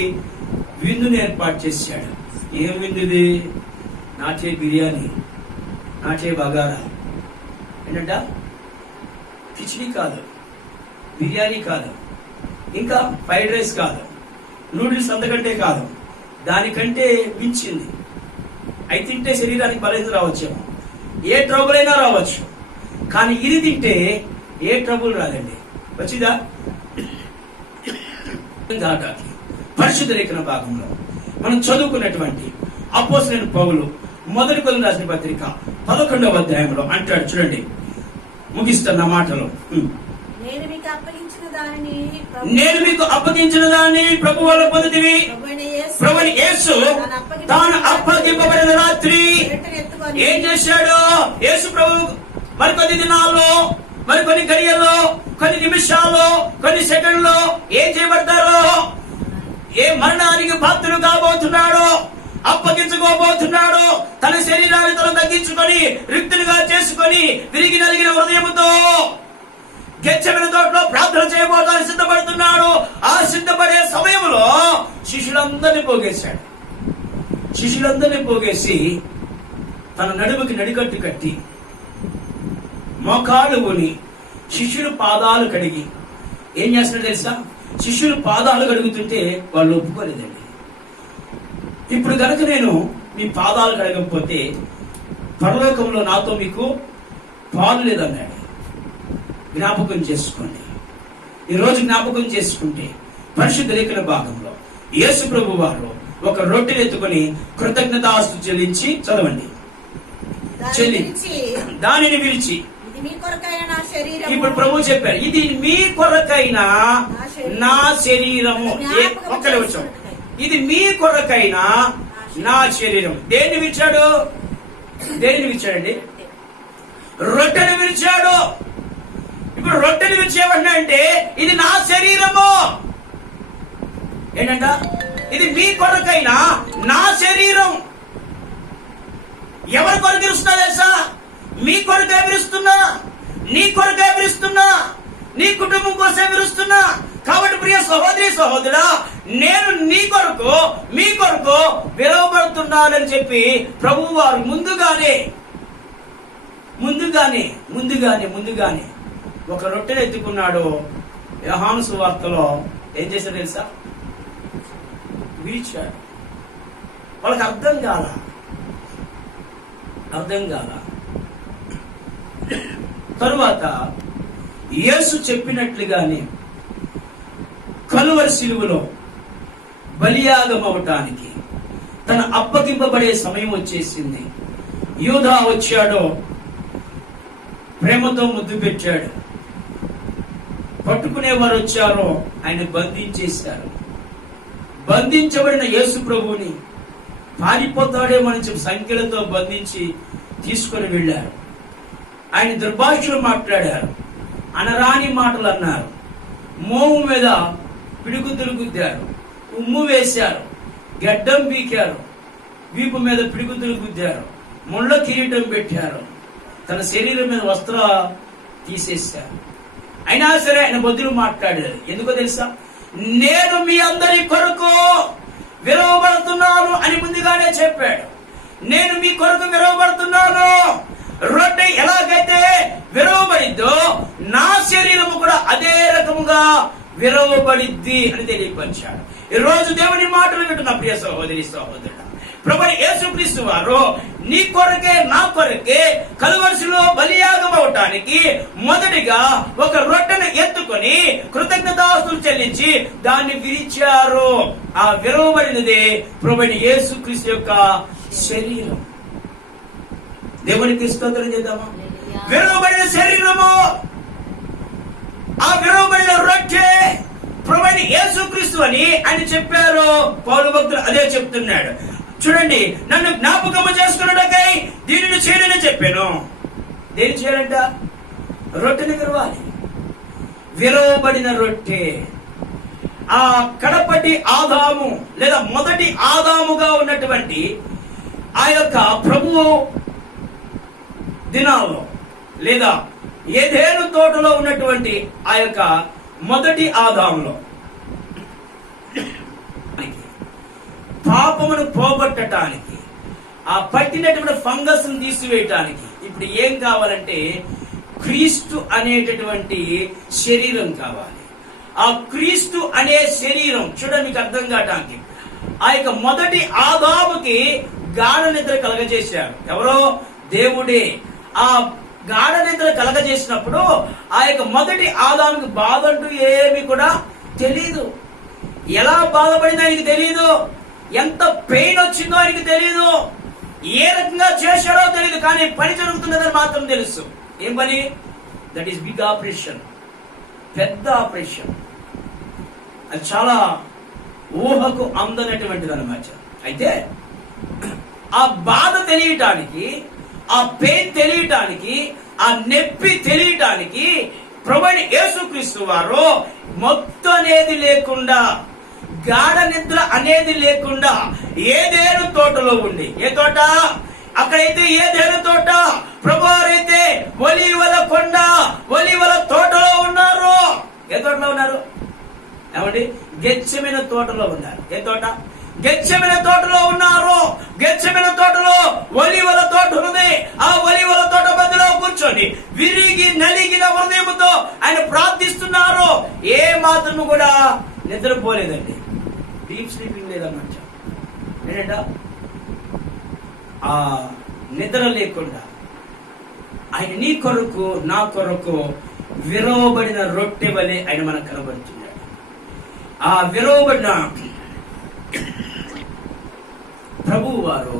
విందుని ఏర్పాటు చేశాడు. ఏం విందుది? నాచే బిర్యానీ, నాచే బగారా. ఏంటంట, కిచిడి కాదు, బిర్యానీ కాదు, ఇంకా ఫ్రైడ్ రైస్ కాదు, నూడిల్స్ అంతకంటే కాదు, దానికంటే మించింది. అవి తింటే శరీరానికి బలహీనత రావచ్చేమో, ఏ ట్రబుల్ అయినా రావచ్చు, కానీ ఇది తింటే ఏ ట్రబుల్ రాదండి. వచ్చిందా? పరిశుద్ధ లేఖన భాగంలో మనం చదువుకున్నటువంటి అపోస్తలుడైన పౌలు మొదటి కొరింథీయులకు రాసిన పత్రిక 11వ అధ్యాయంలో అంటాడు, చూడండి, ముగిస్తున్న మాటలు. నేను మీకు అప్పగించిన దాన్ని ప్రభు వల్ల పొందితివి. ప్రభువైన యేసు తాను అప్పగింపబడిన రాత్రి ఏం చేశాడు? యేసు ప్రభు మరికొద్ది దినాల్లో, మరికొన్ని గడియల్లో, కొన్ని నిమిషాల్లో, కొన్ని సెకండ్లో ఏం చేయబడతారో, ఏ మరణానికి పాత్రలు కాబోతున్నాడో, అప్పగించుకోబోతున్నాడు. తన శరీరాన్ని తను తగ్గించుకొని రిక్తులుగా చేసుకొని విరిగి నలిగిన హృదయంతో గెత్సేమనే తోటలో ప్రార్థన చేయబోతానికి సిద్ధపడుతున్నాడు. ఆ సిద్ధపడే సమయంలో శిష్యులందరినీ పోగేశాడు. శిష్యులందరినీ పోగేసి తన నడుముకి నడికట్టు కట్టి మోకాళ్ళు ఉని శిష్యులు పాదాలు కడిగి ఏం చేస్తున్నాడు తెలుసా? శిష్యులు పాదాలు కడుగుతుంటే వాళ్ళు ఒప్పుకోలేదండి. ఇప్పుడు కనుక నేను మీ పాదాలు కడగకపోతే పరలోకంలో నాతో మీకు పాలు లేదన్నాడు. జ్ఞాపకం చేసుకోండి. ఈరోజు జ్ఞాపకం చేసుకుంటే పరిశుద్ధ లేఖన భాగంలో యేసు ప్రభు వారు ఒక రొట్టెని ఎత్తుకొని కృతజ్ఞతాస్తుతి చెల్లించి, చదవండి, దానిని విరిచి, ఇప్పుడు ప్రభు చెప్పారు, ఇది మీ కొరకైన నా శరీరము. ఒక్క నిమిషం, ఇది మీ కొరకైన నా శరీరం. దేన్ని విరిచాడు? దేనిని విరిచాడండి? రొట్టెని విరిచాడు. ఇప్పుడు రొట్టెని విరిచేవన్నా అంటే ఇది నా శరీరము. ఏంటంట? ఇది మీ కొరకైన నా శరీరం. ఎవరి కొరకు విరుస్తున్నా తెలుసా? మీ కొరకే విరుస్తున్నా, నీ కొరకే విరుస్తున్నా, నీ కుటుంబం కోసం విరుస్తున్నా. కాబట్టి ప్రియ సహోదరి సహోదరుడా, నేను నీ కొరకు మీ కొరకు విరవబడుతున్నానని చెప్పి ప్రభువు వారు ముందుగానే ఒక రొట్టెను ఎత్తుకున్నాడు. యోహాను సువార్తలో ఏం చేశాడు తెలుసా? విరిచాడు. వాళ్ళకి అర్థం కాల. తరువాత యేసు చెప్పినట్లుగానే కలువరి శిలువలో బలియాగం అవటానికి తన అప్పగింపబడే సమయం వచ్చేసింది. యూదా వచ్చాడో, ప్రేమతో ముద్దు పెట్టాడు. పట్టుకునేవారు వచ్చారో ఆయన బంధించేశారు. బంధించబడిన యేసు ప్రభువుని పారిపోతాడేమని చెప్పి సంఖ్యలతో బంధించి తీసుకొని వెళ్ళారు. ఆయన దుర్భాషలు మాట్లాడారు, అనరాని మాటలు అన్నారు, మోము మీద పిడుగుద్దులు గుద్దారు, ఉమ్ము వేశారు, గడ్డం పీకారు, వీపు మీద పిడుగుద్దులు గుద్దారు, ముళ్ళ కిరీటం పెట్టారు, తన శరీరం మీద వస్త్ర తీసేశారు. అయినా సరే ఆయన బదులు మాట్లాడారు. ఎందుకో తెలుసా? నేను మీ అందరి కొరకు విరవబడుతున్నాను అని ముందుగానే చెప్పాడు. నేను మీ కొరకు విరవబడుతున్నాను. రొట్టె ఎలాగైతే విరవబడిద్దో నా శరీరము కూడా అదే రకముగా విరవబడిద్ది అని తెలియపరిచాడు. ఈ రోజు దేవుని మాటలు వింటున్న ప్రియ సహోదరి సహోదరుడు, ప్రభువైన యేసుక్రీస్తు వారు నీ కొరకే నా కొరకే కలువరిలో బలియాగం అవటానికి మొదటిగా ఒక రొట్టెను ఎత్తుకొని కృతజ్ఞతాస్తులు చెల్లించి దాన్ని విరిచారు. ఆ విరవబడినదే ప్రభువైన యేసుక్రీస్తు యొక్క శరీరం. దేవునికి స్తోత్రం చేద్దామా? విరవబడిన శరీరము, ఆ విరవబడిన రొట్టె ప్రభువైన యేసుక్రీస్తు అని ఆయన చెప్పారు. పౌలు భక్తుడు అదే చెప్తున్నాడు. చూడండి, నన్ను జ్ఞాపకము చేసుకున్నటకై దీనిని చేయడని చెప్పాను. దేని చేయాలంట? రొట్టెని విరవాలి. విరవబడిన రొట్టె ఆ కడపటి ఆదాము లేదా మొదటి ఆదాముగా ఉన్నటువంటి ఆ యొక్క ప్రభువు దినాల్లో లేదా ఏదేను తోటలో ఉన్నటువంటి ఆ యొక్క మొదటి ఆదాములో పాపమును పోగొట్టడానికి, ఆ పట్టినటువంటి ఫంగస్ ను తీసివేయటానికి ఇప్పుడు ఏం కావాలంటే క్రీస్తు అనేటటువంటి శరీరం కావాలి. ఆ క్రీస్తు అనే శరీరం చూడండి, మీకు అర్థం కావటానికి ఆ యొక్క మొదటి ఆదాముకి గాఢ నిద్ర కలగజేశారు. ఎవరో? దేవుడే. ఆ గాఢ నిద్ర కలగజేసినప్పుడు ఆ యొక్క మొదటి ఆదాముకి బాధ అంటూ ఏమి కూడా తెలియదు. ఎలా బాధపడిందో ఆయనకి తెలియదు, ఎంత పెయిన్ వచ్చిందో ఆయనకి తెలియదు, ఏ రకంగా చేశాడో తెలియదు. కానీ పని జరుగుతున్నదని మాత్రం తెలుసు. ఏం పని? దట్ ఈస్ బిగ్ ఆపరేషన్, పెద్ద ఆపరేషన్. అది చాలా ఊహకు అందనటువంటిది అన్నమాట. అయితే ఆ బాధ తెలియటానికి, ఆ పెయిన్ తెలియటానికి, ఆ నొప్పి తెలియటానికి ప్రభువైన యేసుక్రీస్తు వారు మొత్తం అనేది లేకుండా, గాఢ నిద్ర అనేది లేకుండా ఏదేను తోటలో ఉండి, ఏ తోట? అక్కడైతే ఏదేను తోట, ప్రభువారైతే ఒలీవల కొండ, ఒలీవల తోటలో ఉన్నారు. ఏ తోటలో ఉన్నారు? ఏమండి? గెత్సెమనే తోటలో ఉన్నారు. ఏ తోట? గెత్సెమనే తోటలో ఉన్నారు. గెత్సెమనే తోటలో ఒలీవల తోట ఉంది. ఆ ఒలీవల తోట మధ్యలో కూర్చొని విరిగి నలిగిన హృదయంతో ఆయన ప్రార్థిస్తున్నారు. ఏ మాత్రము కూడా నిద్రపోలేదండి, డీప్ స్లీపింగ్ లేదన్నమాట. ఏంటంట? ఆ నిద్ర లేకుండా ఆయన నీ కొరకు నా కొరకు విరవబడిన రొట్టె వలె ఆయన మనకు కనబడుతున్నాడు. ఆ విరవబడిన ప్రభువు వారు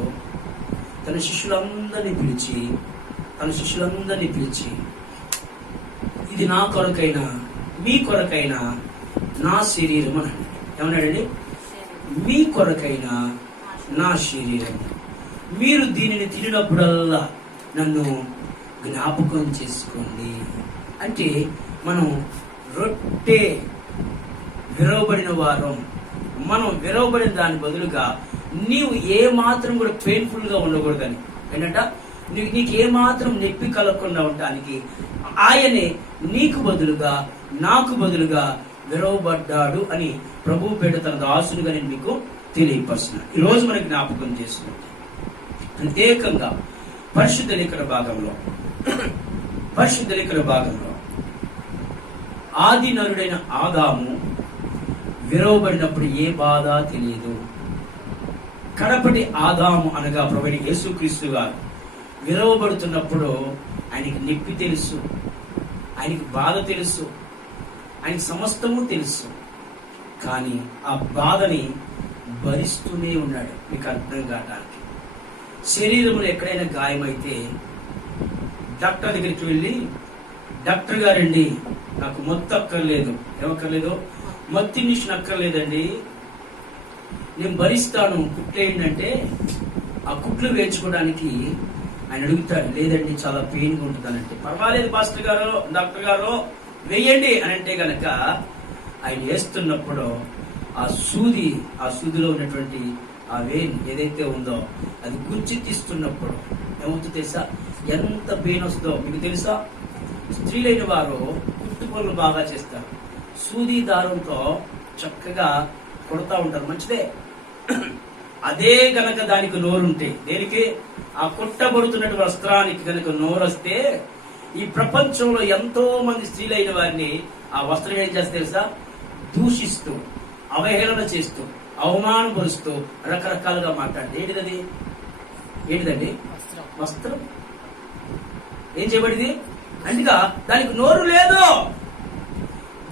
తన శిష్యులందరినీ పిలిచి ఇది నా కొరకైనా మీ కొరకైనా నా శరీరం అని అన్నాడు. ఏమన్నాడండి? మీ కొరకైనా నా శరీరం, మీరు దీనిని తినప్పుడల్లా నన్ను జ్ఞాపకం చేసుకోండి. అంటే మనం రొట్టె విరవబడిన వారం, మనం విరవబడిన దాని బదులుగా నీవు ఏ మాత్రం కూడా పెయిన్ఫుల్ గా ఉండకూడదని, ఏంటంట నీకు ఏ మాత్రం నొప్పి కలగకుండా ఉండటానికి ఆయనే నీకు బదులుగా నాకు బదులుగా విరవబడ్డాడు అని ప్రభువు పేట తన దాసునిగా నేను మీకు తెలియపరుస్తున్నాను. ఈ రోజు మనకి జ్ఞాపకం చేస్తున్నాం. ప్రత్యేకంగా పరిశుద్ధ లేఖన భాగంలో ఆది నరుడైన ఆదాము విరవబడినప్పుడు ఏ బాధ తెలియదు. కడపటి ఆదాము అనగా ప్రభువైన యేసుక్రీస్తు గారు విరవబడుతున్నప్పుడు ఆయనకి నొప్పి తెలుసు, ఆయనకి బాధ తెలుసు, ఆయనకి సమస్తము తెలుసు. కానీ ఆ బాధని భరిస్తూనే ఉన్నాడు. మీకు అర్థం కావడానికి, శరీరంలో ఎక్కడైనా గాయమైతే డాక్టర్ దగ్గరికి వెళ్ళి, డాక్టర్ గారండి నాకు మొత్తం అక్కర్లేదు, ఏమక్కర్లేదు, మత్తు ఇంజక్షన్ అక్కర్లేదండి, నేను భరిస్తాను, కుట్లేయండి అంటే ఆ కుట్లు వేయించుకోవడానికి ఆయన అడుగుతాడు. లేదండి చాలా పెయిన్గా ఉంటుందనంటే, పర్వాలేదు పాస్టర్ గారు, డాక్టర్ గారు వేయండి అని అంటే గనక ఆయన వేస్తున్నప్పుడు ఆ సూదిలో ఉన్నటువంటి ఆ వేన్ ఏదైతే ఉందో అది గుచ్చి తీస్తున్నప్పుడు ఏమవుతుందో తెలుసా, ఎంత పెయిన్ వస్తుందో మీకు తెలుసా. స్త్రీలైన వారు కుట్టు పనులు బాగా చేస్తారు, సూది దారంతో చక్కగా కొడతా ఉంటారు, మంచిదే. అదే గనక దానికి నోరుంటే, దేనికి, ఆ కొట్టబడుతున్నటువంటి వస్త్రానికి గనక నోరొస్తే ఈ ప్రపంచంలో ఎంతో మంది స్త్రీలైన వారిని ఆ వస్త్రం ఏం చేస్తే తెలుసా, దూషిస్తూ, అవహేళన చేస్తూ, అవమానపరుస్తూ, రకరకాలుగా మాట్లాడి ఏంటిదండి వస్త్రం ఏం చేయబడింది. అందుక దానికి నోరు లేదు.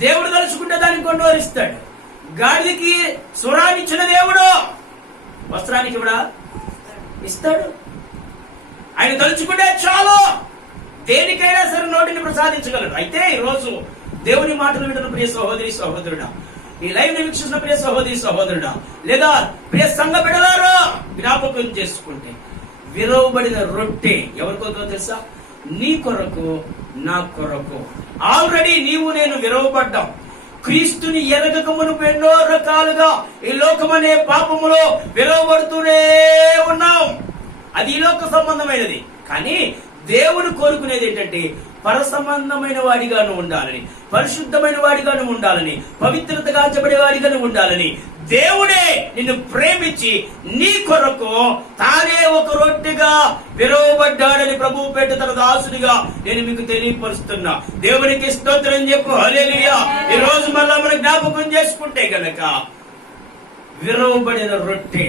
దేవుడు తలుచుకుంటే దానికి నోరు ఇస్తాడు. గాడిదకి స్వరాన్ని ఇచ్చిన దేవుడు వస్త్రానికి కూడా ఇస్తాడు. ఆయన తలుచుకుంటే చాలు, దేనికైనా సరే నోటిని ప్రసాదించగలడు. అయితే ఈరోజు దేవుని మాటలు వింటున్న ప్రియ సహోదరి సహోదరుడా, ఈ లైవ్ ని వీక్షిస్తున్న ప్రియ సహోదరి సహోదరుడా, లేదా ప్రియ సంఘ బిడ్డలారా, జ్ఞాపకం చేసుకుంటే విరవబడిన రొట్టె ఎవరికో తెలుసా, నీ కొరకు నా కొరకు. ఆల్రెడీ నీవు నేను విరవబడ్డాం. క్రీస్తుని ఎరగక మునుపు ఎన్నో రకాలుగా ఈ లోకమనే పాపములో విరవబడుతూనే ఉన్నాం. అది ఈ లోక సంబంధమైనది. కానీ దేవుడు కోరుకునేది ఏంటంటే పర సంబంధమైన వాడిగాను ఉండాలని, పరిశుద్ధమైన వాడిగాను ఉండాలని, పవిత్రతగా చెప్పబడే వాడిగాను ఉండాలని దేవుడే నిన్ను ప్రేమించి నీ కొరకు తానే ఒక రొట్టెగా విరవబడ్డాడని ప్రభువు పేట తన దాసునిగా నేను మీకు తెలియపరుస్తున్నా. దేవునికి స్తోత్రం చెప్పు, హల్లెలూయా. ఈ రోజు మళ్ళా మనం జ్ఞాపకం చేసుకుంటే గనక విరవబడిన రొట్టె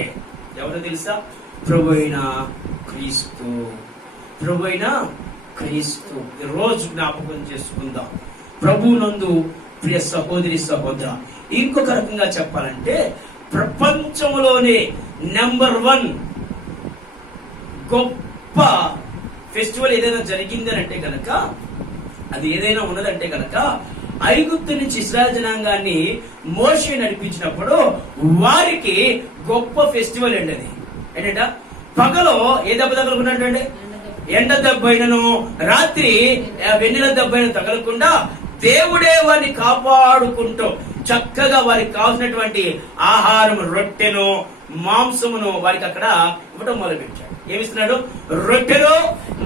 ఎవరు తెలుసా, ప్రభువైన క్రీస్తు. ప్రభువైన క్రీస్తు ఈ రోజు జ్ఞాపకం చేసుకుందాం. ప్రభువునందు ప్రియ సహోదరి సహోదర, ఇంకొక రకంగా చెప్పాలంటే ప్రపంచంలోనే నెంబర్ 1 గొప్ప ఫెస్టివల్ ఏదైనా జరిగిందని అంటే గనక, అది ఏదైనా ఉన్నదంటే గనక, ఐగుప్తు నుంచి ఇశ్రాయేలు జనాంగాన్ని మోషే నడిపించినప్పుడు వారికి గొప్ప ఫెస్టివల్ అండి. అది ఏంటంట, పగలో ఏ దెబ్బ తగలకుండా, ఎండ దెబ్బైనను రాత్రి వెన్నెల దెబ్బైన తగలకుండా దేవుడే వారిని కాపాడుకుంటూ చక్కగా వారికి కావాల్సినటువంటి ఆహారం, రొట్టెను, మాంసమును వారికి అక్కడ ఇవ్వడం మొదలుపెట్టాడు. ఏమిస్తున్నాడు, రొట్టెను,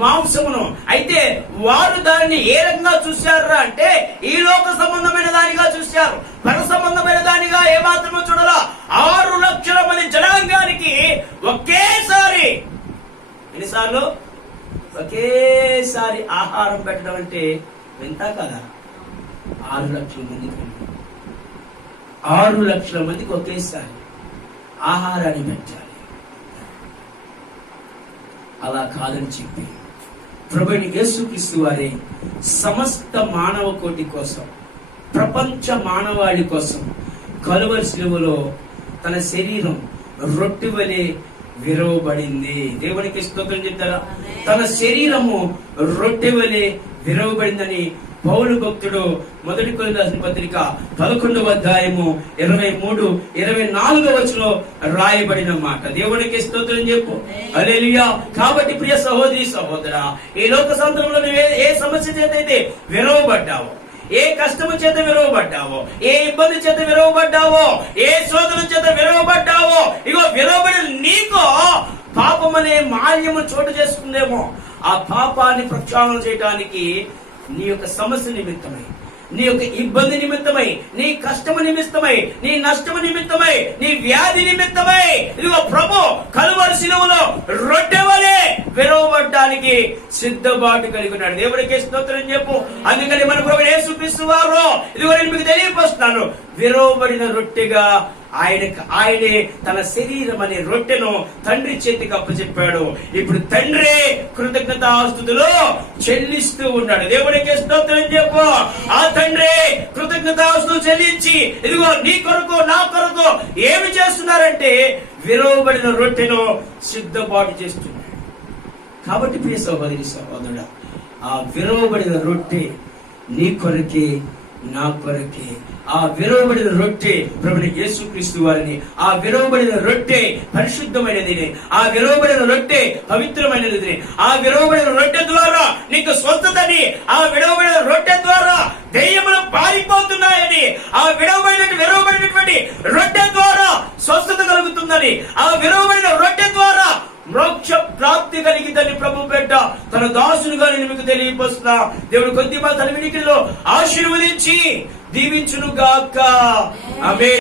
మాంసమును. అయితే వారు దానిని ఏ రకంగా చూశారు అంటే ఈ లోక సంబంధమైన దానిగా చూశారు, పర సంబంధమైన దానిగా ఏమాత్రమో చూడాల. 6 లక్షల మంది జనాంగానికి ఒకేసారి, ఎన్నిసార్లు, ఒకేసారి ఆహారం పెట్టడం అంటే ఎంత కదా. 6 లక్షల మందికి 6 లక్షల మందికి ఒకేసారి ఆహారాన్ని పెంచాలి. అలా కాదని చెప్పి ప్రభువైన యేసుక్రీస్తు వారే సమస్త మానవ కోటి కోసం, ప్రపంచ మానవాళి కోసం కలువరి శిలువలో తన శరీరం రొట్టె వలె విరవబడింది. దేవునికి స్తోత్రం చెప్తారా. తన శరీరము రొట్టె వలె విరవబడిందని పౌలు భక్తుడు 1 కొరింథీ రాసిన పత్రిక 11వ అధ్యాయము 23-24 వచనంలో రాయబడిన మాట. దేవునికి స్తోత్రం చెప్పు, హల్లెలూయా. కాబట్టి ప్రియ సహోదరి సహోదరా, ఈ లోక సందర్భంలో నువ్వు ఏ సమస్య చేత అయితే విరవబడ్డావో, ఏ కష్టము చేత విరవబడ్డావో, ఏ ఇబ్బంది చేత విరవబడ్డావో, ఏ శోధన చేత విరవబడ్డావో, ఇగో విరవబడిన నీకు పాపం అనే మాల్యము చోటు చేసుకుందేమో. ఆ పాపాన్ని ప్రక్షాళన చేయడానికి నీ యొక్క సమస్య నిమిత్తమై, నీ యొక్క ఇబ్బంది నిమిత్తమై, నీ కష్టము నిమిత్తమై, నీ నష్టము నిమిత్తమై, నీ వ్యాధి నిమిత్తమై ఇదిగో ప్రభు కలువరి శిలువలో రొట్టె వలె విరవబడ్డానికి సిద్ధపాటు కలిగి ఉన్నాడు. దేవుడికి స్తోత్రం చెప్పు. అందుకని మన ప్రభువు యేసుక్రీస్తు వారు ఇదిగో నేను మీకు తెలియపరుస్తున్నాను, విరవబడిన రొట్టెగా ఆయనే తన శరీరం అనే రొట్టెను తండ్రి చేతికి అప్పచెప్పాడు. ఇప్పుడు తండ్రి కృతజ్ఞతాస్తుతులు చెల్లిస్తూ ఉన్నాడు. దేవుడికి స్తోత్రం చెప్పు. ఆ తండ్రి కృతజ్ఞతాస్తుతులు చెల్లించి ఇదిగో నీ కొరకు నా కొరకు ఏమి చేస్తున్నారంటే విరవబడిన రొట్టెను సిద్ధపాటు చేస్తున్నాడు. కాబట్టి ప్రియ సహోదరి సహోదరుడా, ఆ విరవబడిన రొట్టె నీ కొరకే నా కొరకే. ఆ విరవబడిన రొట్టె ప్రభుని యేసుక్రీస్తు వారిని, ఆ విరవబడిన రొట్టె పరిశుద్ధమైనది, ఆ విరవబడిన రొట్టె పవిత్రమైనది, ఆ విరవబడిన రొట్టె ద్వారా నీకు స్వస్థతని, ఆ విరవబడిన రొట్టె ద్వారా దెయ్యములు పారిపోతున్నాయని, ఆ విరవబడినటువంటి రొట్టె ద్వారా స్వస్థత కలుగుతుందని, ఆ విరవబడిన రొట్టె ద్వారా మోక్ష ప్రాప్తి కలిగిద్దని ప్రభు బిడ్డ తన దాసునిగా నేను మీకు తెలియపరుస్తున్నా. దేవుడు కొద్దిగా తన వినికిల్లో ఆశీర్వదించి దీవించును గాక. ఆమేన్.